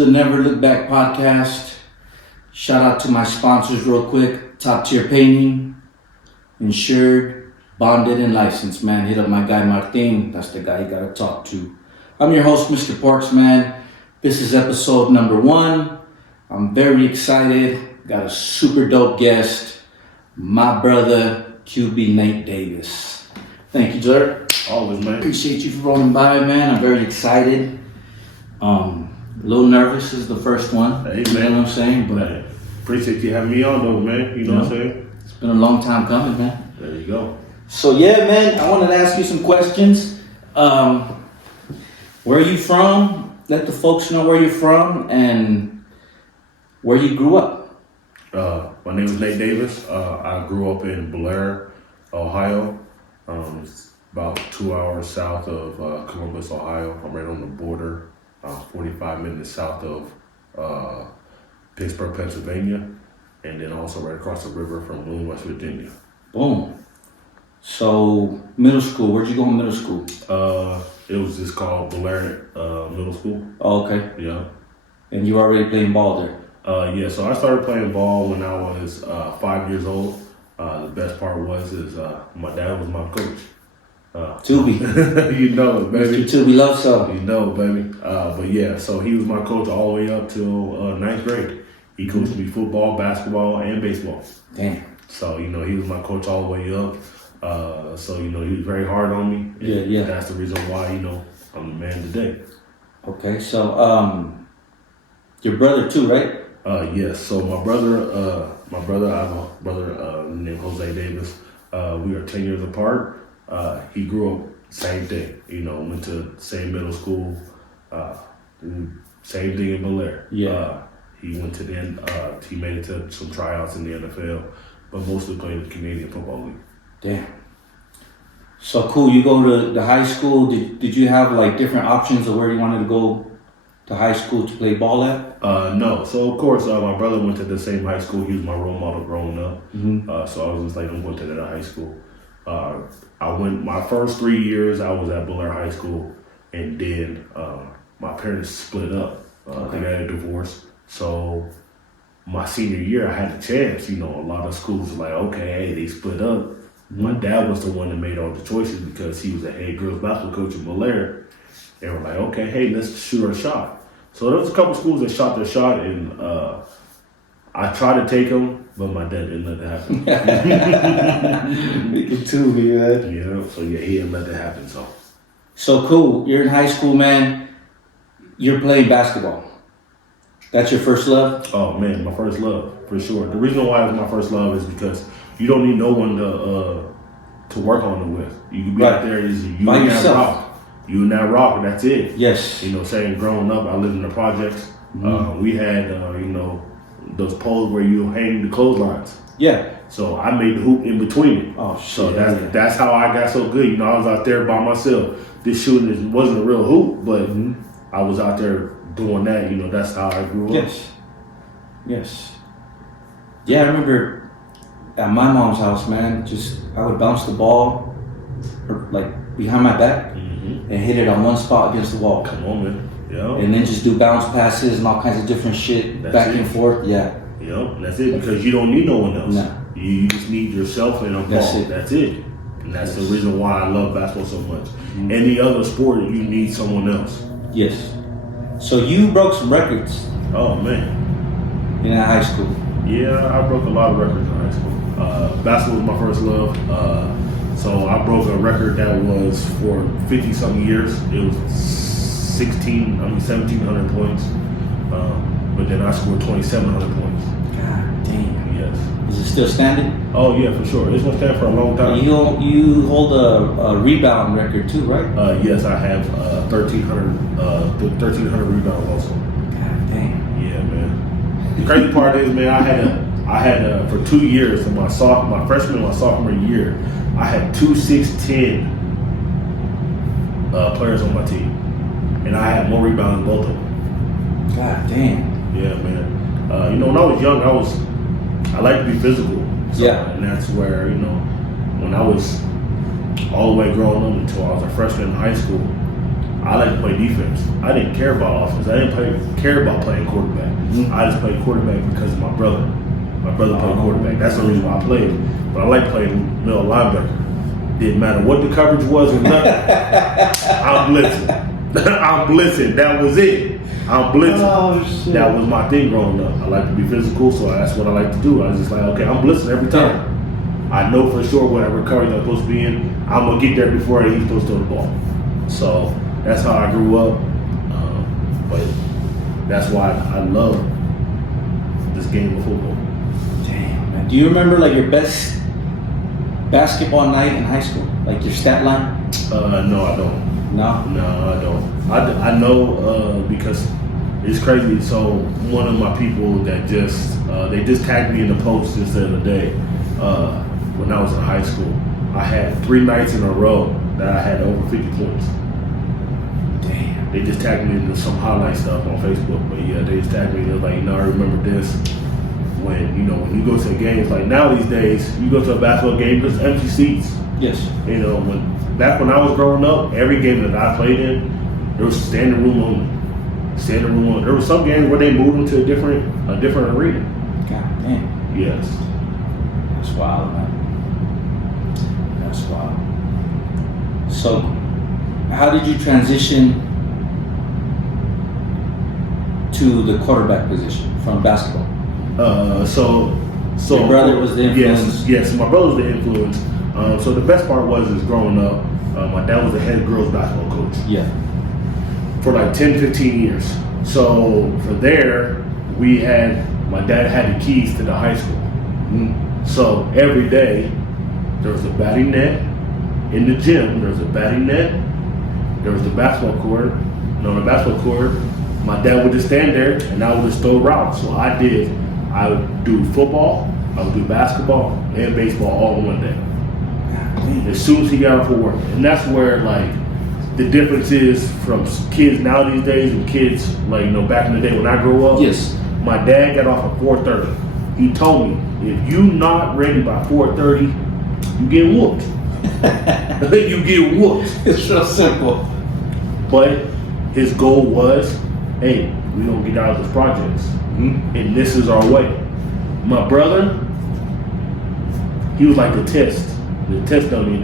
the Never Look Back podcast. Shout out to my sponsors real quick. Top Tier Painting, insured, bonded, and licensed, man. Hit up my guy Martin. That's the guy you gotta talk to. I'm your host, Mr. Parks, man. This is episode number 1. I'm very excited. Got a super dope guest, my brother, QB Nate Davis. Thank you, sir. Always, man. Appreciate you for rolling by, man. I'm very excited. A little nervous is the first one. Hey, you know man. what I'm saying? But Man, appreciate you having me on, though, man. You know what I'm saying? it's been a long time coming, man. There you go. So yeah, man, I wanted to ask you some questions. Where are you from? Let the folks know where you're from and where you grew up. My name is Nate Davis. I grew up in Blair, Ohio. It's about 2 hours south of Columbus, Ohio. I'm right on the border, 45 minutes south of Pittsburgh, Pennsylvania, and then also right across the river from Boone, West Virginia. Boom. So middle school, where'd you go in middle school? It was just called Blair Middle School. Oh, okay. Yeah. And you were already playing ball there. Yeah, so I started playing ball when I was 5 years old. The best part was my dad was my coach. Tubi. You know it, baby. Mr. Tubi Love So. You know it, baby. But yeah, so he was my coach all the way up till 9th grade. He coached me football, basketball, and baseball. Damn. So, he was my coach all the way up. So, he was very hard on me. Yeah. That's the reason why, I'm the man today. Okay, so your brother too, right? Yes. So my brother, I have a brother named Jose Davis. We are 10 years apart. He grew up same thing. Went to same middle school. Same thing in Belair. Yeah. He went to he made it to some tryouts in the NFL, but mostly played in the Canadian Football League. Damn. So cool. You go to the high school. Did you have like different options of where you wanted to go to high school to play ball at? No. So of course, my brother went to the same high school. He was my role model growing up. Mm-hmm. So I was just like, I'm going to that high school. I went my first 3 years. I was at Blair High School, and then my parents split up. They got a divorce. So my senior year, I had a chance. A lot of schools were like, okay, hey, they split up. Mm-hmm. My dad was the one that made all the choices because he was a head girls basketball coach in Blair. They were like, okay, hey, let's shoot our shot. So there was a couple schools that shot their shot, and I tried to take them, but my dad didn't let that happen. Me too, man. So he didn't let that happen. So cool. You're in high school, man. You're playing basketball. That's your first love? Oh man, my first love for sure. The reason why it's my first love is because you don't need no one to work on it with. You can be out there, you by and yourself. That rock. You and that rock, and that's it. Yes. Saying growing up, I lived in the projects. Mm-hmm. We had, those poles where you hang the clotheslines. Yeah. So I made the hoop in between it. Oh shit. So that's how I got so good. I was out there by myself. This shooting wasn't a real hoop, but I was out there doing that. That's how I grew up. Yes. Yeah, I remember at my mom's house, man. I would bounce the ball, like behind my back, and hit it on one spot against the wall. Come on, man. Yeah. And then just do bounce passes and all kinds of different shit That's back it. and forth. Yeah. That's it, because you don't need no one else. No. You just need yourself and a ball. That's it. That's it. And that's the reason why I love basketball so much. Mm-hmm. Any other sport, you need someone else. Yes. So you broke some records Oh, man. in high school. Yeah, I broke a lot of records in high school. Basketball was my first love. So I broke a record that was for 50-something years. It was 1,700 points. But then I scored 2,700 points. God damn. Yes. Is it still standing? Oh, yeah, for sure. It's going to stand for a long time. You hold a rebound record too, right? Yes, I have 1,300 rebounds also. God damn. Yeah, man. The crazy part is, man, I had for 2 years, in my freshman and my sophomore year, I had 2 6'10" players on my team, and I had more rebounds than both of them. God damn. Yeah, man. When I was young, I like to be physical. So, Yeah. And that's where, when I was all the way growing up until I was a freshman in high school, I like to play defense. I didn't care about offense. I didn't care about playing quarterback. I just played quarterback because of my brother. My brother played quarterback. That's the reason why I played. But I like playing middle linebacker. Didn't matter what the coverage was or nothing. I'm blitzing. I'm blitzing. That was it. I'm blitzing. Oh, shit. That was my thing growing up. I like to be physical, so that's what I like to do. I was just like, okay, I'm blitzing every time. I know for sure whatever coverage I'm supposed to be in, I'm gonna get there before he's supposed to throw the ball. So that's how I grew up. But that's why I love this game of football. Damn, man. Do you remember like your best basketball night in high school? Like your stat line? No, I don't. No? No, I don't. I know because it's crazy. So one of my people that they just tagged me in the post just the other day. When I was in high school, I had 3 nights in a row that I had over 50 points. Damn. They just tagged me into some highlight stuff on Facebook. But yeah, they just tagged me. They're like, I remember this. When you go to games, like now these days, you go to a basketball game, there's empty seats. Yes. Back when I was growing up, every game that I played in, there was standing room only. Standing room only. There were some games where they moved them to a different arena. God damn. Yes. That's wild, man. That's wild. So, how did you transition to the quarterback position from basketball? So your brother was the influence? Yes, my brother was the influence. So the best part was growing up, my dad was the head girls basketball coach. Yeah. For like 10, 15 years. So for there, my dad had the keys to the high school. So every day, there was a batting net. In the gym, there was a batting net. There was the basketball court. And on the basketball court, my dad would just stand there and I would just throw routes. So I would do football, I would do basketball and baseball all in one day. As soon as he got off of work. And that's where like the difference is from kids now these days and kids like back in the day when I grew up. Yes. My dad got off at 4:30. He told me, if you not ready by 4:30, you get whooped. You get whooped. It's so simple. But his goal was, hey, we don't get out of this projects. And this is our way. My brother, he was like the test dummy.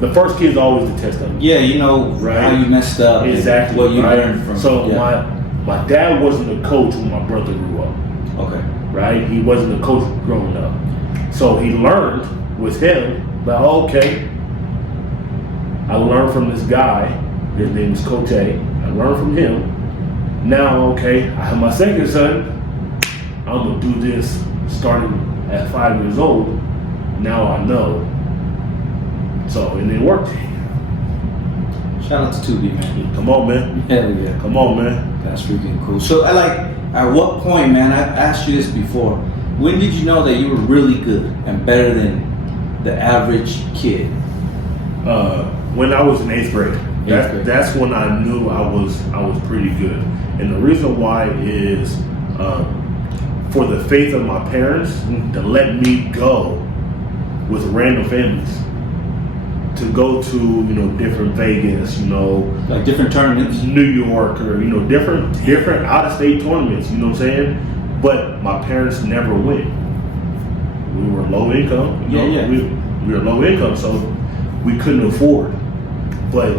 The first kid's always the test dummy. Yeah, right? how you messed up. Exactly. What you right? learned from. So my dad wasn't a coach when my brother grew up. Okay. Right? He wasn't a coach growing up. So he learned with him that, okay, I learned from this guy. His name is Coach A. I learned from him. Now, okay, I have my second son. I'm going to do this starting at 5 years old. Now I know. So, and it worked. Shout out to Tubi, man. Come on, man. Hell yeah. Come on, man. That's freaking cool. So, at what point, man, I've asked you this before, when did you know that you were really good and better than the average kid? When I was in 8th grade. That's when I knew I was pretty good. And the reason why is for the faith of my parents to let me go with random families. To go to, different Vegas, Like different tournaments? New York or, different out of state tournaments, you know what I'm saying? But my parents never went. We were low income. Yeah. We were low income, so we couldn't afford. But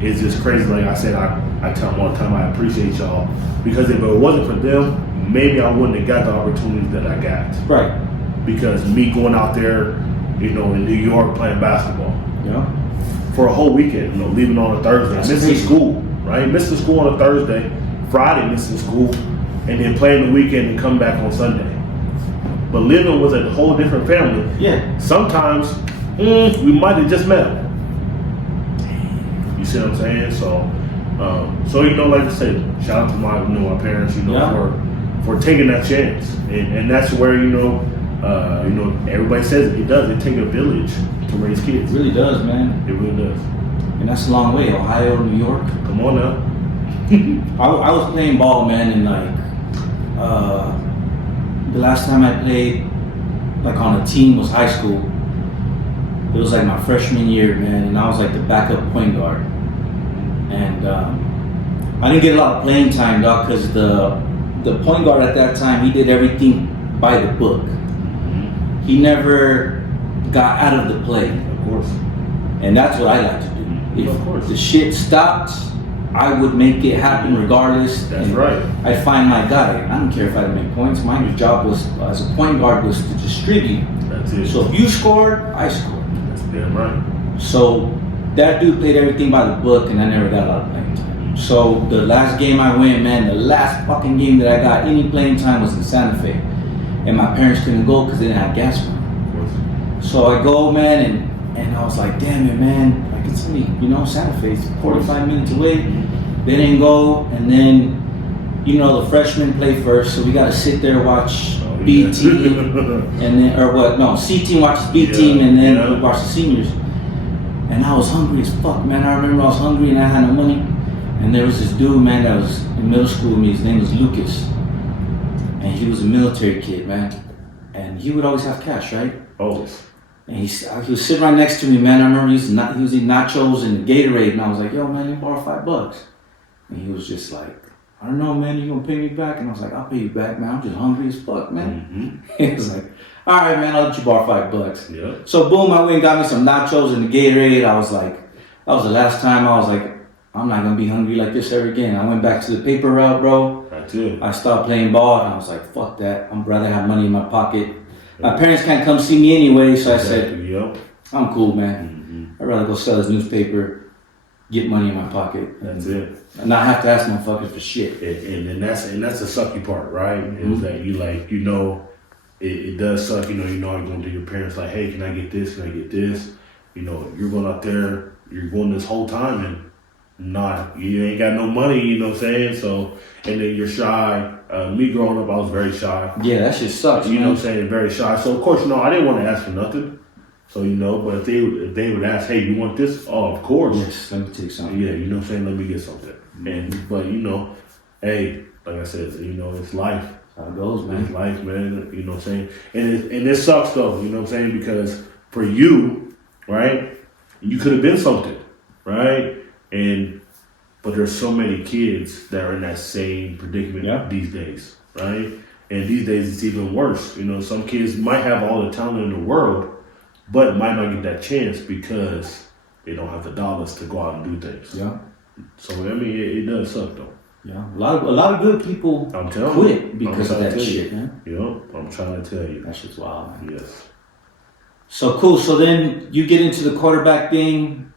it's just crazy. Like I said, I tell them all the time, I appreciate y'all. Because if it wasn't for them, maybe I wouldn't have got the opportunities that I got. Right. Because me going out there, in New York playing basketball. Yeah. For a whole weekend, leaving on a Thursday, missing school, right? Missing school on a Thursday, Friday missing school, and then playing the weekend and come back on Sunday. But living with a whole different family. Yeah. Sometimes we might have just met them. You see what I'm saying? So like I said, shout out to my my parents, for taking that chance, and that's where everybody says it does. It takes a village to raise kids. It really does, man. It really does. And that's a long way. Ohio, New York. Come on now. I was playing ball, man, and the last time I played on a team was high school. It was my freshman year, man, and I was the backup point guard. And I didn't get a lot of playing time, dog, because the point guard at that time, he did everything by the book. He never got out of the play. Of course. And that's what I like to do. If Of course. the shit stopped, I would make it happen regardless. That's and right. I'd find my guy. I don't care if I didn't make points. My job was, as a point guard, was to distribute. That's it. So if you scored, I scored. That's damn right. So that dude played everything by the book, and I never got a lot of playing time. So the last game I went, man, the last fucking game that I got any playing time was in Santa Fe. And my parents couldn't go because they didn't have gas money. Of course. So I go, man, and I was like, damn it, man. Like, it's me, Santa Fe's 45 minutes away. They didn't go, and then, the freshmen play first, so we got to sit there, watch B team, and then, C team watches B team, and then we watch the seniors. And I was hungry as fuck, man. I remember I was hungry and I had no money. And there was this dude, man, that was in middle school with me. His name was Lucas. And he was a military kid, man. And he would always have cash, right? Always. And he was sitting right next to me, man. I remember he was eating nachos and Gatorade. And I was like, yo, man, you borrow $5. And he was just like, I don't know, man, you gonna pay me back? And I was like, I'll pay you back, man. I'm just hungry as fuck, man. He was like, all right, man, I'll let you borrow $5. Yeah. So boom, I went and got me some nachos and the Gatorade. I was like, that was the last time I was like, I'm not gonna be hungry like this ever again. I went back to the paper route, bro. That's it. I stopped playing ball and I was like, fuck that. I'd rather have money in my pocket. My parents can't come see me anyway, so I said, Yep. I'm cool, man. I'd rather go sell this newspaper, get money in my pocket. That's it. And not have to ask motherfuckers for shit. And that's the sucky part, right? Is that you it does suck, you're going to your parents like, hey, can I get this? Can I get this? You're going out there, you're going this whole time and you ain't got no money, you know what I'm saying? So, and then you're shy. Me growing up, I was very shy. Yeah, that shit sucks, You know what I'm saying? Very shy. So, of course, I didn't want to ask for nothing. So, but if they would ask, hey, you want this? Oh, of course. Yes, let me take something. Yeah, you know what I'm saying? Let me get something. But hey, like I said, it's life. That's how it goes, man. It's life, man. You know what I'm saying? And it sucks though, you know what I'm saying? Because for you, right, you could have been something, right? But there's so many kids that are in that same predicament these days, right? And these days it's even worse. Some kids might have all the talent in the world, but might not get that chance because they don't have the dollars to go out and do things. Yeah. So it does suck though. Yeah. A lot of good people quit because of that shit, man. Yep, I'm trying to tell you. That shit's wild, man. Yes. So cool. So then you get into the quarterback thing.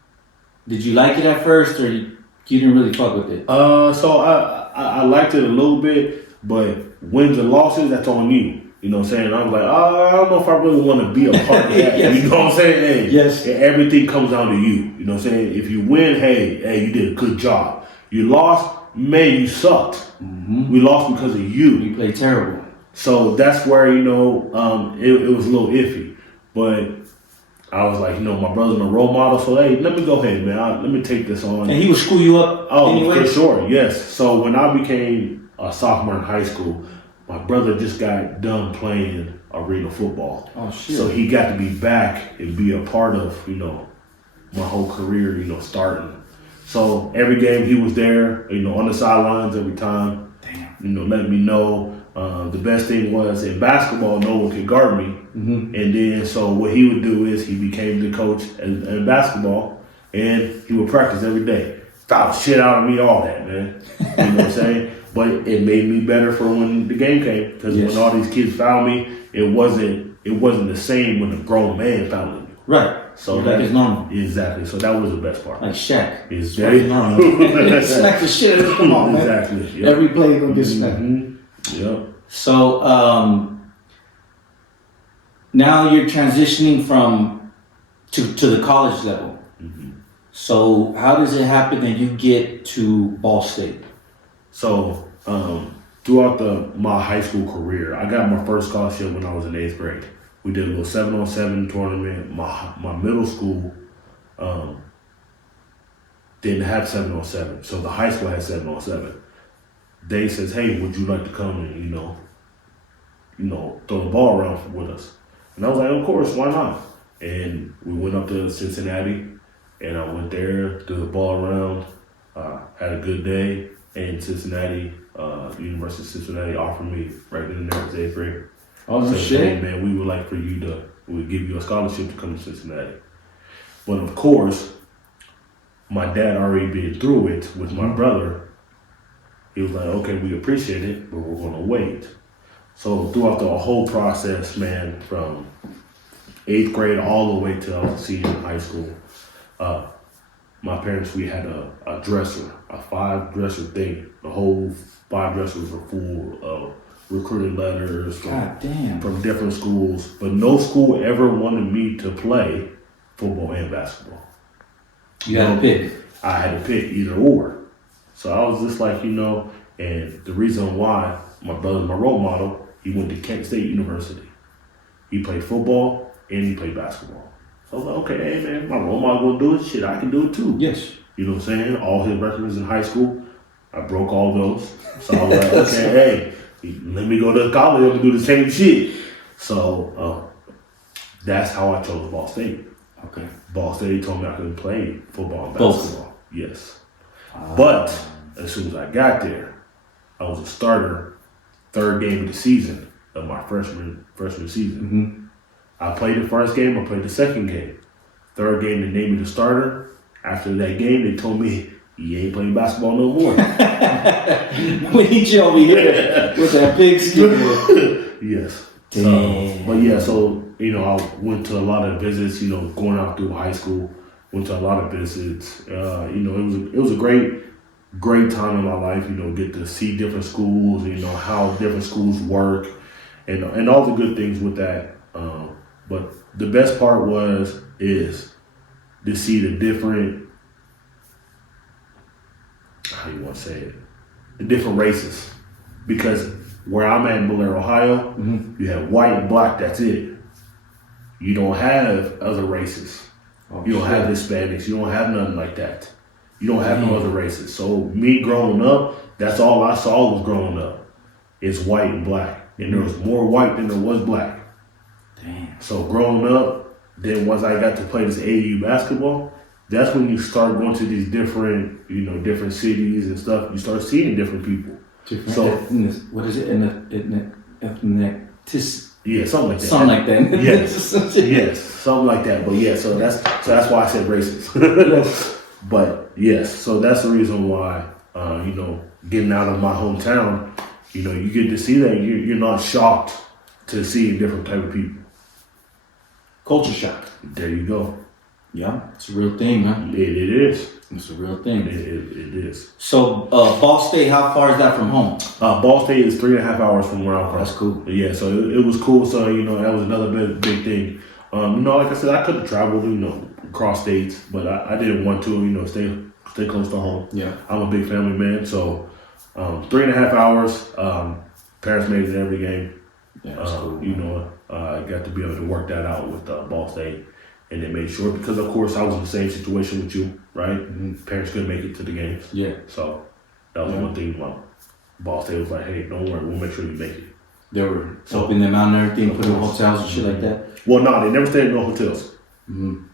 Did you like it at first, or you didn't really fuck with it? So I liked it a little bit, but wins and losses, that's on you. You know what I'm saying? I was like, I don't know if I really want to be a part of that. Yes. You know what I'm saying? Hey, yes. Everything comes down to you. You know what I'm saying? If you win, hey, you did a good job. You lost, man, you sucked. Mm-hmm. We lost because of you. You played terrible. So that's where, it was a little iffy. But I was like, my brother's my role model, so hey, let me go ahead, man. Let me take this on. And he would screw you up anyway? For sure, yes. So when I became a sophomore in high school, my brother just got done playing arena football. Oh, shit. So he got to be back and be a part of, my whole career, starting. So every game he was there, on the sidelines every time. Damn. Letting me know. The best thing was in basketball, no one could guard me. Mm-hmm. And then, so what he would do is he became the coach in basketball, and he would practice every day. Foul shit out of me, all that, man. You know what I'm saying? But it made me better for when the game came, because when all these kids fouled me, it wasn't the same when a grown man fouled me. Right. So that is normal. Exactly. So that was the best part. Like Shaq. It's very normal. Smack the shit. Come on, man. Exactly. Yep. Every play gonna get smacked. Mm-hmm. Yep. So now you're transitioning to the college level. Mm-hmm. So how does it happen that you get to Ball State? So throughout my high school career, I got my first scholarship when I was in 8th grade. We did a little 7-on-7 tournament. My middle school didn't have 7-on-7, so the high school had 7-on-7. They says, hey, would you like to come and throw the ball around with us? And I was like, of course, why not? And we went up to Cincinnati, and I went there, threw the ball around. had a good day in Cincinnati. The University of Cincinnati offered me right then and there as 8th grade. Oh, no Said, shit. "Hey, man, we would like for you to, we would give you a scholarship to come to Cincinnati." But of course, my dad already been through it with my brother. He was like, "Okay, we appreciate it, but we're gonna wait." So throughout the whole process, man, from 8th grade all the way till I was a senior in high school, my parents, we had a dresser, a 5-dresser thing. The whole 5 dressers were full of recruiting letters God damn. from different schools, but no school ever wanted me to play football and basketball. You had to pick. I had to pick either or. So I was just like, and the reason why my brother's my role model, he went to Kent State University. He played football and he played basketball. So I was like, okay, hey man, my role model gonna do it, shit, I can do it too. Yes. You know what I'm saying? All his records in high school, I broke all those. So I was like, okay, hey, let me go to college and do the same shit. So that's how I chose Ball State. Okay. Ball State told me I couldn't play football and Both. basketball. Yes. But as soon as I got there, I was a starter 3rd game of the season of my freshman season. Mm-hmm. I played the first game, I played the second game. 3rd game, they named me the starter. After that game, they told me, you ain't playing basketball no more. We need you over here with that big skin. Yes. Damn. But yeah, so, I went to a lot of visits, going out through high school, went to a lot of visits. It was a great time in my life, get to see different schools, how different schools work and all the good things with that. But the best part is to see the different, how you want to say it, the different races. Because where I'm at in Blair, Ohio, you have white and black, that's it. You don't have other races. Oh, You don't have Hispanics. You don't have nothing like that. You don't have no other races. So me growing up, that's all I saw was growing up. It's white and black. And there was more white than there was black. Damn. So growing up, then once I got to play this AAU basketball, that's when you start going to these different, different cities and stuff. You start seeing different people. Different what is it? Ethnic. Yeah, something like that. Something like that. Yes. Yes, something like that. But yeah, so that's why I said racist. But yes, so that's the reason why, getting out of my hometown, you get to see that you're not shocked to see different type of people. Culture shock. There you go. Yeah, it's a real thing, man. It is. It's a real thing. It is. So, Ball State, how far is that from home? Ball State is 3.5 hours from where I'm from. That's cool. Yeah, so it was cool. So, that was another big thing. Like I said, I could have traveled, across states, but I didn't want to, stay close to home. Yeah. I'm a big family man, so 3.5 hours. Parents made it every game. Yeah, that's cool. I got to be able to work that out with Ball State. And they made sure, because of course I was in the same situation with you, right? Mm-hmm. Parents couldn't make it to the games. Yeah. So that was one thing. Ball State was like, hey, don't worry, we'll make sure you make it. They were helping them out and everything, put in hotels and shit like that? Well, no, they never stayed in no hotels. Mm-hmm.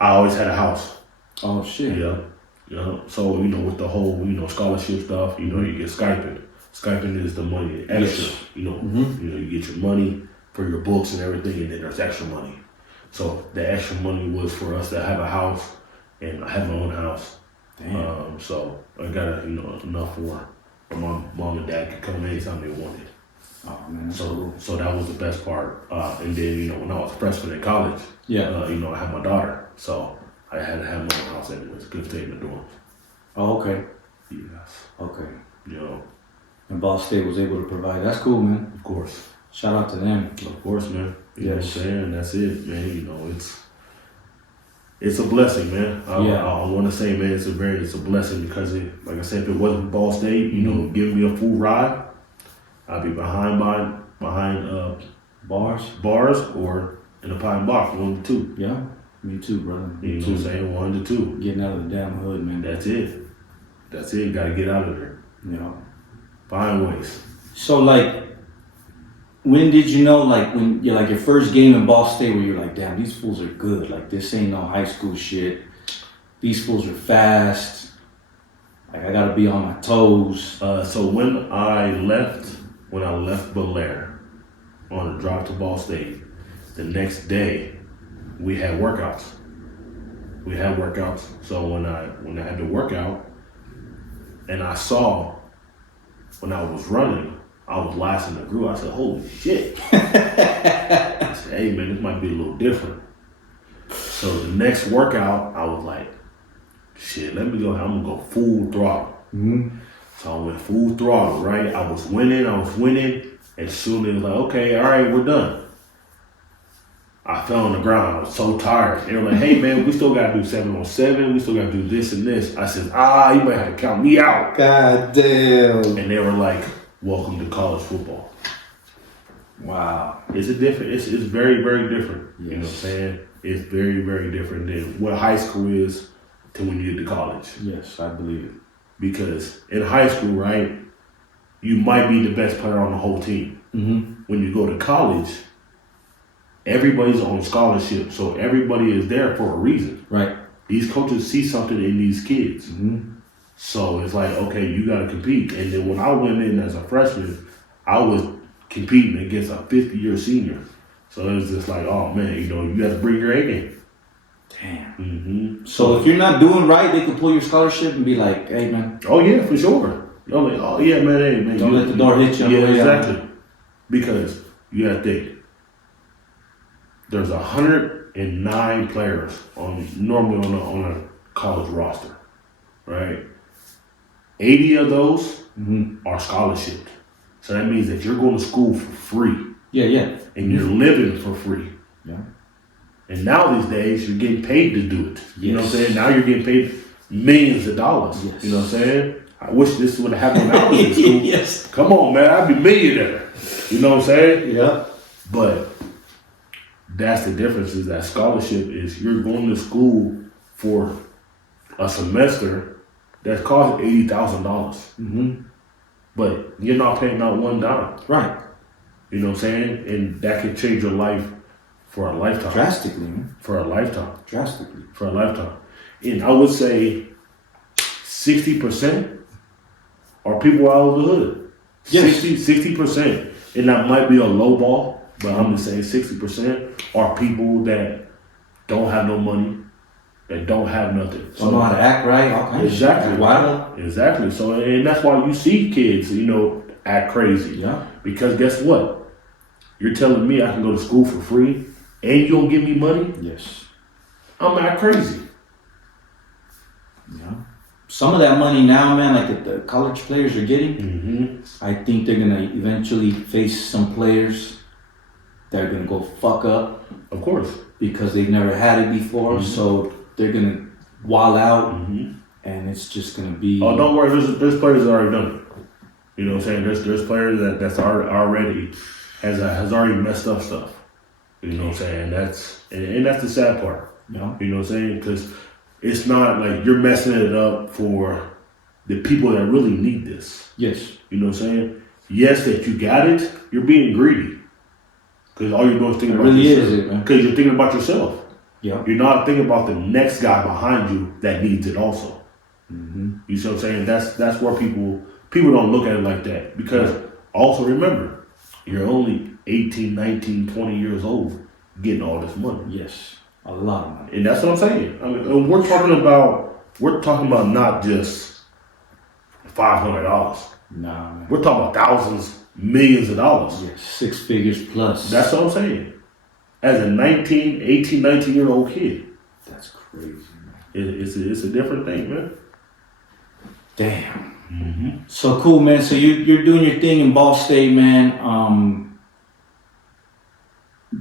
I always had a house. Oh, shit. Yeah. So, with the whole, scholarship stuff, you get Skyping. Skyping is the money, extra, Yes. you get your money for your books and everything, and then there's extra money. So the extra money was for us to have a house, and I have my own house. Damn. So I got enough for my mom and dad could come anytime they wanted. Oh, man, that's cool. So that was the best part. And then when I was a freshman in college, Yeah. I had my daughter, so I had to have my own house anyways. Good stay in the dorms. Oh, okay. Yes. Okay. And And Ball State was able to provide. That's cool, man. of course. Shout out to them. Of course, man. You know what I'm Yes. saying? That's it, man. It's a blessing, man. I want to say, man, it's a blessing because like I said, if it wasn't Ball State, giving me a full ride, I'd be behind bars or in a pine box, 1 to 2. Yeah. Me too, brother. You know what I'm saying? 1 to 2. Getting out of the damn hood, man. That's it. Got to get out of there. Yeah. Find ways. So, like, when did you know, like, when you're like your first game in Ball State where you're like, damn, these fools are good. Like, this ain't no high school shit. These fools are fast. Like I gotta be on my toes. So when I left Bel Air on the drive to Ball State, the next day we had workouts. So when I had to work out, and I saw when I was running, I was last in the group. I said, "Holy shit!" I said, "Hey man, this might be a little different." So the next workout, I was like, "Shit, let me go. I'm gonna go full throttle." Mm-hmm. So I went full throttle, right? I was winning. And soon it was like, "Okay, all right, we're done." I fell on the ground. I was so tired. They were like, "Hey man, we still gotta do 7-on-7. We still gotta do this and this." I said, "You might have to count me out." God damn. And they were like, "Welcome to college football." Wow. It's very, very different. Yes. You know what I'm saying? It's very, very different than what high school is to when you get to college. Yes, I believe it. Because in high school, right, you might be the best player on the whole team. Mm-hmm. When you go to college, everybody's on scholarship, so everybody is there for a reason. Right. These coaches see something in these kids. Mm-hmm. So it's like, okay, you got to compete. And then when I went in as a freshman, I was competing against a 50-year senior. So it was just like, oh man, you have to bring your A game. Damn. Mm-hmm. So if you're not doing right, they could pull your scholarship and be like, "Hey man, Oh yeah, for sure. Like, oh yeah, man, hey man. don't let the door hit you on Yeah, the way out." exactly. Because you got to think, there's 109 players normally on a college roster, right? 80 of those Mm-hmm. are scholarshiped. So that means that you're going to school for free Yeah. and you're living for free. Yeah. And now these days, you're getting paid to do it. You know what I'm Yes. saying? Now you're getting paid millions of dollars. Yes. You know what I'm saying? I wish this would have happened when I was in school. Yes. Come on, man. I'd be a millionaire. You know what I'm saying? Yeah. But that's the difference, is that scholarship is you're going to school for a semester that costs $80,000. Mm-hmm. But you're not paying out $1. Right. You know what I'm saying? And that can change your life for a lifetime. Drastically, man. For a lifetime. Drastically. For a lifetime. And I would say 60% are people out of the hood. Yes. 60%. And that might be a low ball, but I'm just saying 60% are people that don't have no money, that don't have nothing. Don't know how to act right. All kinds Exactly. of shit. Wow. Exactly. So, and that's why you see kids, act crazy. Yeah. Because guess what? You're telling me I can go to school for free and you don't give me money? Yes. I'm act crazy. Yeah. Some of that money now, man, like that the college players are getting, Mm-hmm. I think they're gonna eventually face some players that are gonna go fuck up Of course. because they've never had it before. Mhm. So they're gonna wall out, Mm-hmm. and it's just gonna be. Oh, don't worry. There's players that already done it. You know what I'm saying? There's players that's already has already messed up stuff. You know what I'm saying? And that's the sad part. Yeah. You know what I'm saying? Because it's not like you're messing it up for the people that really need this. Yes. You know what I'm saying? Yes, that you got it. You're being greedy. Because all you're doing is thinking It about really yourself. is it, man. Because you're thinking about yourself. Yeah. You're not thinking about the next guy behind you that needs it also. Mm-hmm. You see what I'm saying? That's where people don't look at it like that. Because also remember, you're only 18, 19, 20 years old getting all this money. Yes. A lot of money. And that's what I'm saying. I mean, and we're talking about not just $500. Nah, man. We're talking about thousands, millions of dollars. Yes. 6 figures plus. That's what I'm saying. As a 19-year-old kid, That's crazy, man. it's a different thing, man. Damn. Mm-hmm. So cool, man. So you're doing your thing in Ball State, man.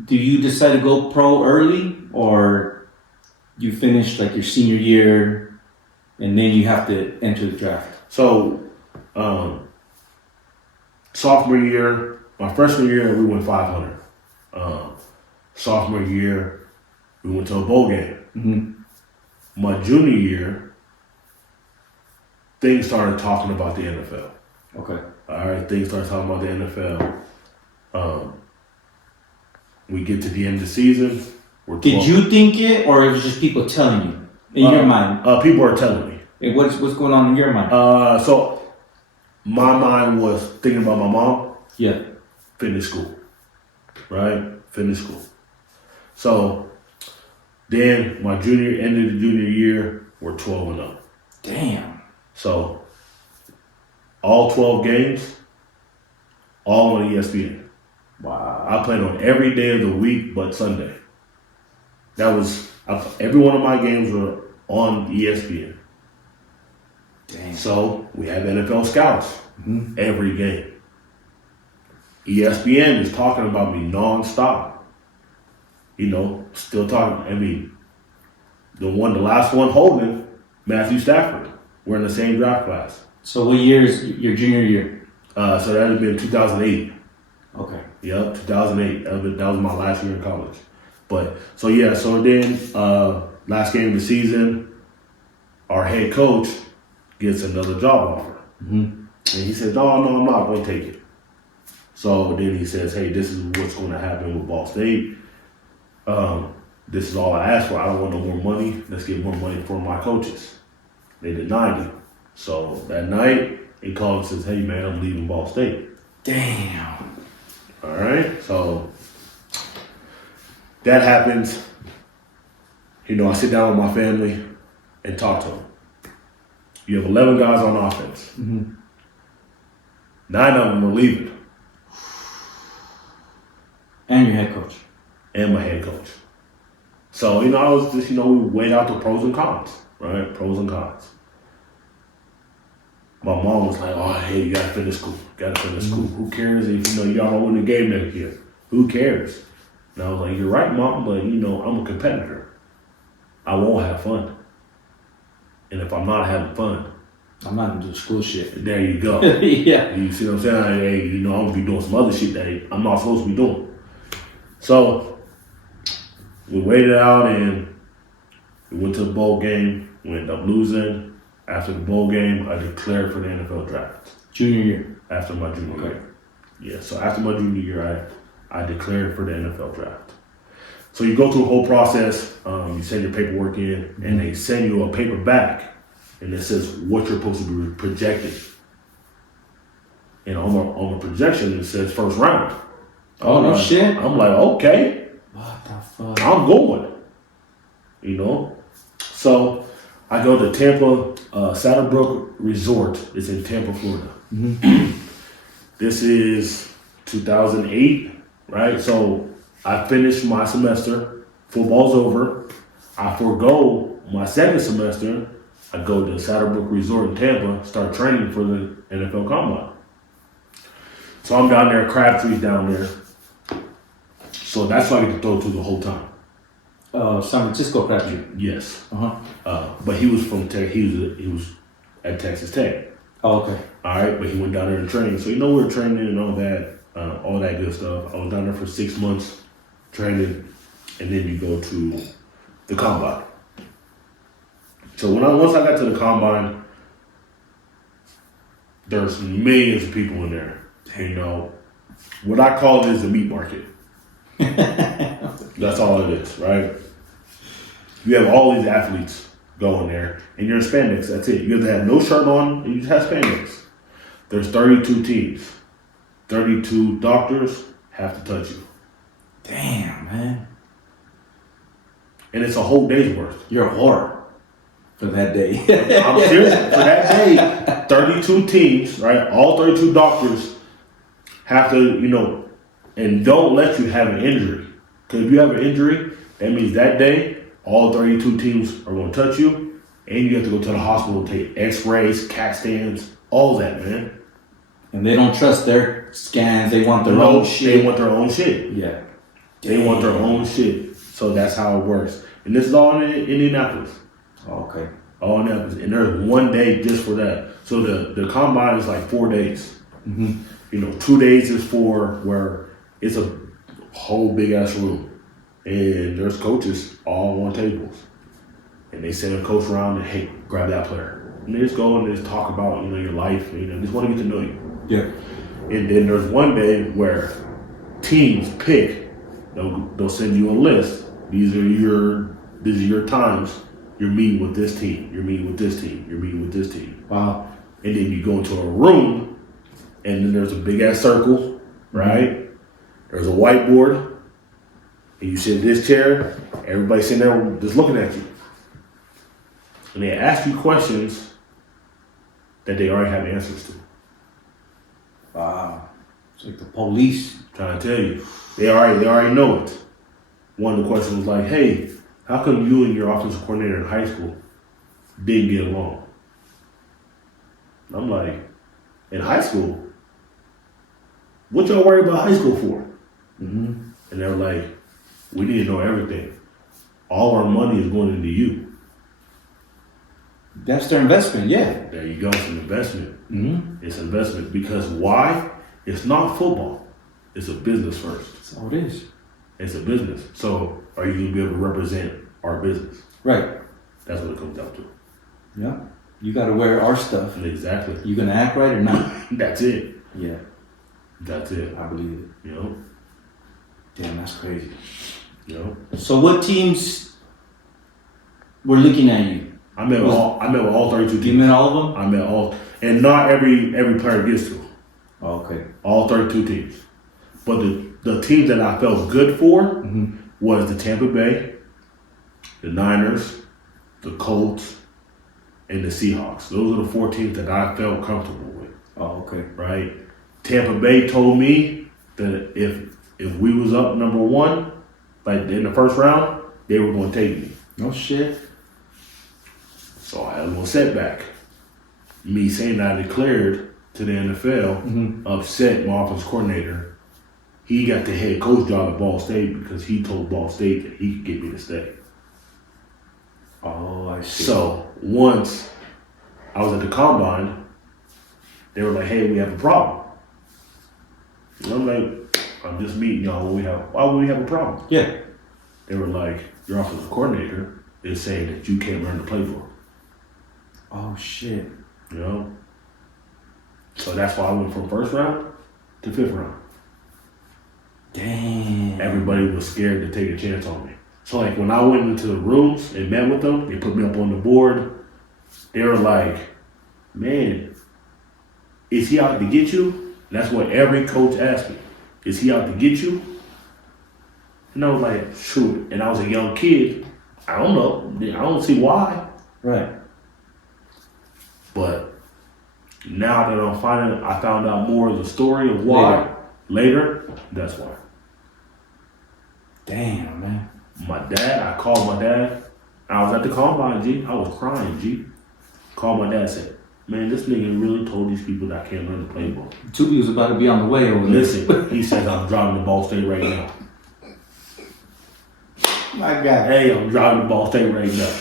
Do you decide to go pro early, or you finish like your senior year and then you have to enter the draft? So, sophomore year, my freshman year, we went 500. Sophomore year, we went to a bowl game. Mm-hmm. My junior year, things started talking about the NFL. Okay. All right, things started talking about the NFL. We get to the end of the season. Did you think it, or it was just people telling you in your mind? People are telling me. Hey, what's going on in your mind? So my mind was thinking about my mom, Yeah. finish school, right? Finish school. So then my end of the junior year, we're 12-0. Damn. So all 12 games, all on ESPN. Wow. I played on every day of the week but Sunday. Every one of my games were on ESPN. Damn. So we have NFL scouts every game. ESPN is talking about me nonstop. Still talking. I mean, the last one holding, Matthew Stafford. We're in the same draft class. So what year is your junior year? So that had been 2008. Okay. Yep, 2008. That was my last year in college. But so then last game of the season, our head coach gets another job offer. And he said, no, I'm not going to take it. So then he says, hey, this is what's going to happen with Ball State. This is all I asked for. I don't want no more money. Let's get more money for my coaches. They denied him. So that night, he called and says, hey, man, I'm leaving Ball State. Damn. All right, so that happens. I sit down with my family and talk to them. You have 11 guys on offense. 9 of them are leaving. And your head coach. And my head coach. So, I was just, we weighed out the pros and cons, right? Pros and cons. My mom was like, oh, hey, you got to finish school. Who cares if, y'all don't win the game next year? Who cares? And I was like, you're right, Mom, but, I'm a competitor. I won't have fun. And if I'm not having fun, I'm not into school shit. there you go. Yeah. You see what I'm saying? Hey, I'm going to be doing some other shit that I'm not supposed to be doing. So we waited out and we went to the bowl game. We ended up losing. After the bowl game, I declared for the NFL draft. Junior year. After my junior year. Yeah, so after my junior year, I declared for the NFL draft. So you go through a whole process. You send your paperwork in, and they send you a paper back, and it says what you're supposed to be projected. And on the projection, it says first round. Oh, no shit. I'm like, okay. What the fuck? I'm going. So I go to Tampa, Saddlebrook Resort. It's in Tampa, Florida. This is 2008, right? So I finished my semester. Football's over. I forego my second semester. I go to Saddlebrook Resort in Tampa, start training for the NFL Combine. So I'm down there, Crabtree's down there. So that's why I get to throw to the whole time. San Francisco Crabtree. Yes. Uh-huh. But he was from Tech. He was at Texas Tech. Oh, okay. All right, but he went down there to train. So we were training and all that good stuff. I was down there for 6 months training, and then you go to the combine. So once I got to the combine, there's millions of people in there. What I call it is the meat market. That's all it is, right? You have all these athletes going there, and you're in spandex. That's it. You have to have no shirt on, and you just have spandex. There's 32 teams. 32 doctors have to touch you. Damn, man. And it's a whole day's worth. You're a whore for that day. I'm serious. For that day, 32 teams, right? All 32 doctors have to, and don't let you have an injury. Because if you have an injury, that means that day, all 32 teams are going to touch you, and you have to go to the hospital, take x-rays, CAT scans, all that, man. And they don't trust their scans. They want their own shit. They want their own shit. Yeah. They want their own shit. So that's how it works. And this is all in Indianapolis. Okay. All in Indianapolis. And there's one day just for that. So the combine is like 4 days. 2 days is for where it's a whole big ass room. And there's coaches all on tables. And they send a coach around and, hey, grab that player. And they just go and just talk about, your life. Just want to get to know you. Yeah. And then there's one day where teams pick. They'll send you a list. These are your times. you're meeting with this team, you're meeting with this team, you're meeting with this team. Wow. And then you go into a room, and then there's a big ass circle, right? There's a whiteboard, and you sit in this chair, everybody's sitting there just looking at you. And they ask you questions that they already have answers to. Wow. It's like the police. Trying to tell you. They already know it. One of the questions was like, hey, how come you and your offensive coordinator in high school didn't get along? And I'm like, in high school? What y'all worry about high school for? Mm-hmm. And they were like, we need to know everything. All our money is going into you. That's their investment, yeah. There you go, it's an investment. Mm-hmm. It's investment because why? It's not football. It's a business first. That's all it is. It's a business. So are you going to be able to represent our business? Right. That's what it comes down to. Yeah. You got to wear our stuff. Exactly. You gonna act right or not? That's it. Yeah. That's it. I believe it. You know? Damn, that's crazy. You know? So what teams were looking at you? I met with all 32 You teams. met all of them? I met all, and not every player gets to. Oh, okay. All 32 teams. But the teams that I felt good for Mm-hmm. was the Tampa Bay, the Niners, the Colts, and the Seahawks. Those are the 4 teams that I felt comfortable with. Oh, okay. Right? Tampa Bay told me that if we was up number 1, like in the first round, they were going to take me. No shit. So I had a little setback. Me saying that I declared to the NFL, upset my offensive coordinator. He got the head coach job at Ball State because he told Ball State that he could get me to stay. Oh, I see. So once I was at the combine, they were like, "Hey, we have a problem." And I'm like, "I'm just meeting y'all. Why would we have a problem?" Yeah. They were like, "Your offensive coordinator is saying that you can't learn to play for him." Oh shit. You know? So that's why I went from first round to 5th round. Damn. Everybody was scared to take a chance on me. So like when I went into the rooms and met with them, they put me up on the board. They were like, "Man, is he out to get you?" And that's what every coach asked me. "Is he out to get you?" And I was like, "Shoot." And I was a young kid. I don't know. I don't see why. Right. But now that I found out more of the story of why later, that's why. Damn, man. I called my dad. I was at the combine, G. I was crying, G. Called my dad, said, "Man, this nigga really told these people that I can't learn to play ball." Tubi was about to be on the way over there. Listen, he says, "I'm driving to Ball State right now." My God. Hey, I'm driving to Ball State right now.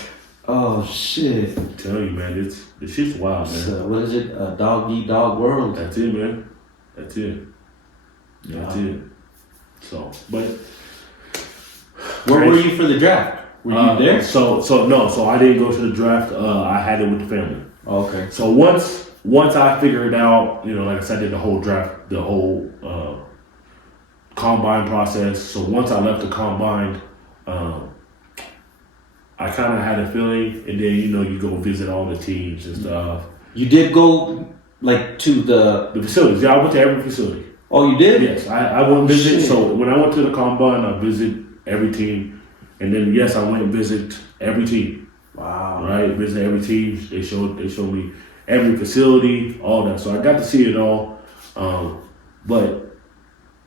Oh shit. I'm telling you, man, this shit's wild, man. So, what is it? A dog eat dog world. That's it, man. That's it. That's it. So, but Where were you for the draft? Were you there? So I didn't go to the draft. I had it with the family. Oh, okay. So once I figured out, like I said, I did the whole draft, the whole combine process. So once I left the combine, I kind of had a feeling, and then you go visit all the teams and stuff. You did go like to the facilities. Yeah, I went to every facility. Oh, you did? Yes, I went and visit. Shit. So when I went to the combine, I visited every team, and then yes, I went and visit every team. Wow. Right, visit every team. They showed me every facility, all that. So I got to see it all. But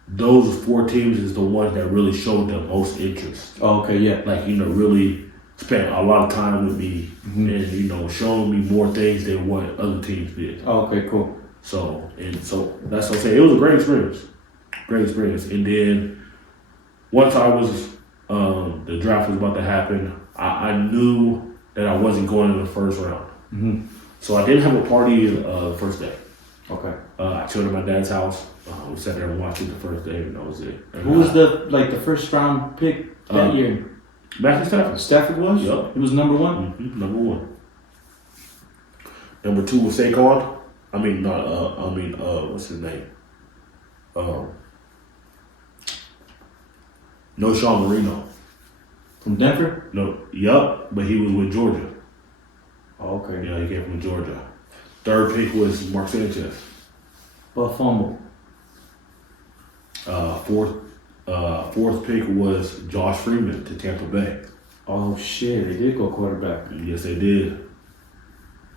those 4 teams is the ones that really showed the most interest. Oh, okay, yeah. Like really spent a lot of time with me, and showing me more things than what other teams did. Oh, okay, cool. So that's what I'm saying. It was a great experience. And then once I was the draft was about to happen, I knew that I wasn't going in the first round. Mm-hmm. So I didn't have a party the first day. Okay. I chilled at my dad's house. We sat there and watched it the first day, and that was it. And Who was the first round pick that year? Matthew Stafford. Stafford was? Yup. He was number 1? Mm-hmm. Number 1. Number 2 was Saquon. What's his name? No, Sean Marino. From Denver? No, yup, but he was with Georgia. Oh, okay. Yeah, he came from Georgia. Third pick was Mark Sanchez. But fumble. Fourth pick was Josh Freeman to Tampa Bay. Oh shit, they did go quarterback. Yes, they did.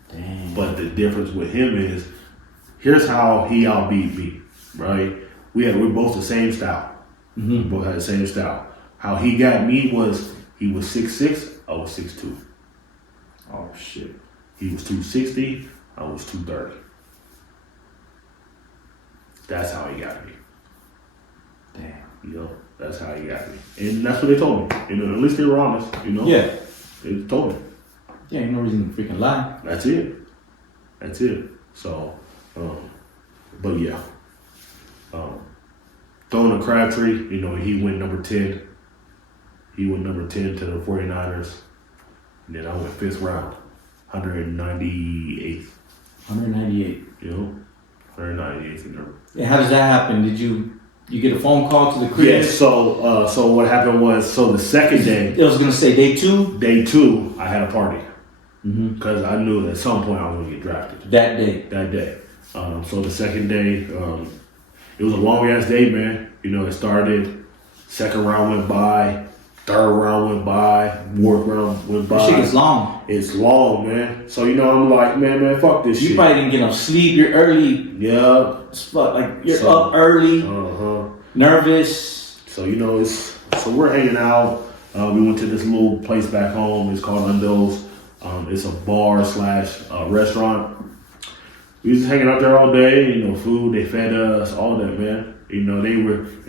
Damn. But the difference with him is, here's how he outbeat me, right? We're both the same style. We both had the same style. How he got me was he was 6'6", I was 6'2". Oh shit. He was 260, I was 230. That's how he got me. Damn. You know, that's how he got me. And that's what they told me. You know, at least they were honest, you know? Yeah. They told me. Yeah, ain't no reason to freaking lie. That's it. That's it. So, but yeah. Throwing a Crabtree, you know, he went number 10. He went number 10 to the 49ers. And then I went 5th round, 198th. 198. You know, 198th in number. And how does that happen? Did you get a phone call to the crib? Yeah, so what happened was, the second day, I was gonna say day 2. day 2, I had a party. Because I knew at some point I was going to get drafted. That day. That day. So the second day, it was a long ass day, man. You know, it started, second round went by, third round went by, fourth round went by. That shit is long. It's long, man. So, you know, I'm like, man, fuck this shit. You probably didn't get enough sleep. You're early. Yeah. As fuck. Like, you're up early. Nervous. So, you know, so we're hanging out. We went to this little place back home. It's called Undo's. It's a bar / restaurant. We was hanging out there all day, you know, food, they fed us, all that, man. You know, they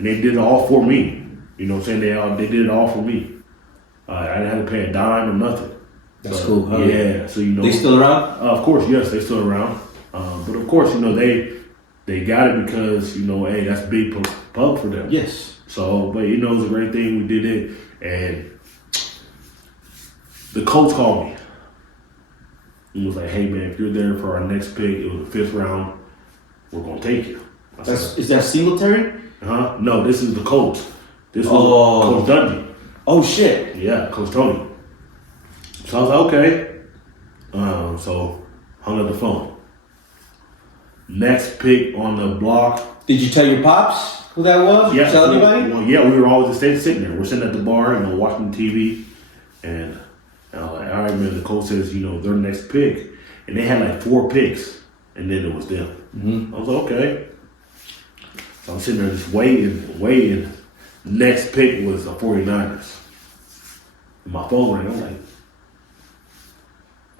did it all for me. You know what I'm saying? They did it all for me. I didn't have to pay a dime or nothing. That's So, cool. Huh? Yeah, so you know. They still around? Of course, yes, they still around. But of course, you know, they got it because, you know, hey, that's big pub for them. Yes. So, but you know, it was a great thing. We did it, and the coach called me. He was like, hey man, if you're there for our next pick, it was the 5th round, we're gonna take you. Is that Singletary? No, this is the coach. This was Coach Dundee. Oh shit. Yeah, Coach Tony. So I was like, okay. So hung up the phone. Next pick on the block. Did you tell your pops who that was? Yeah, Tell anybody? Well, yeah, we were always sitting there. We're sitting at the bar, you know, watching TV, and I was like, all right, man, the coach says, you know, their next pick. And they had like 4 picks, and then it was them. I was like, okay. So I'm sitting there just waiting. Next pick was the 49ers. And my phone rang. I'm like,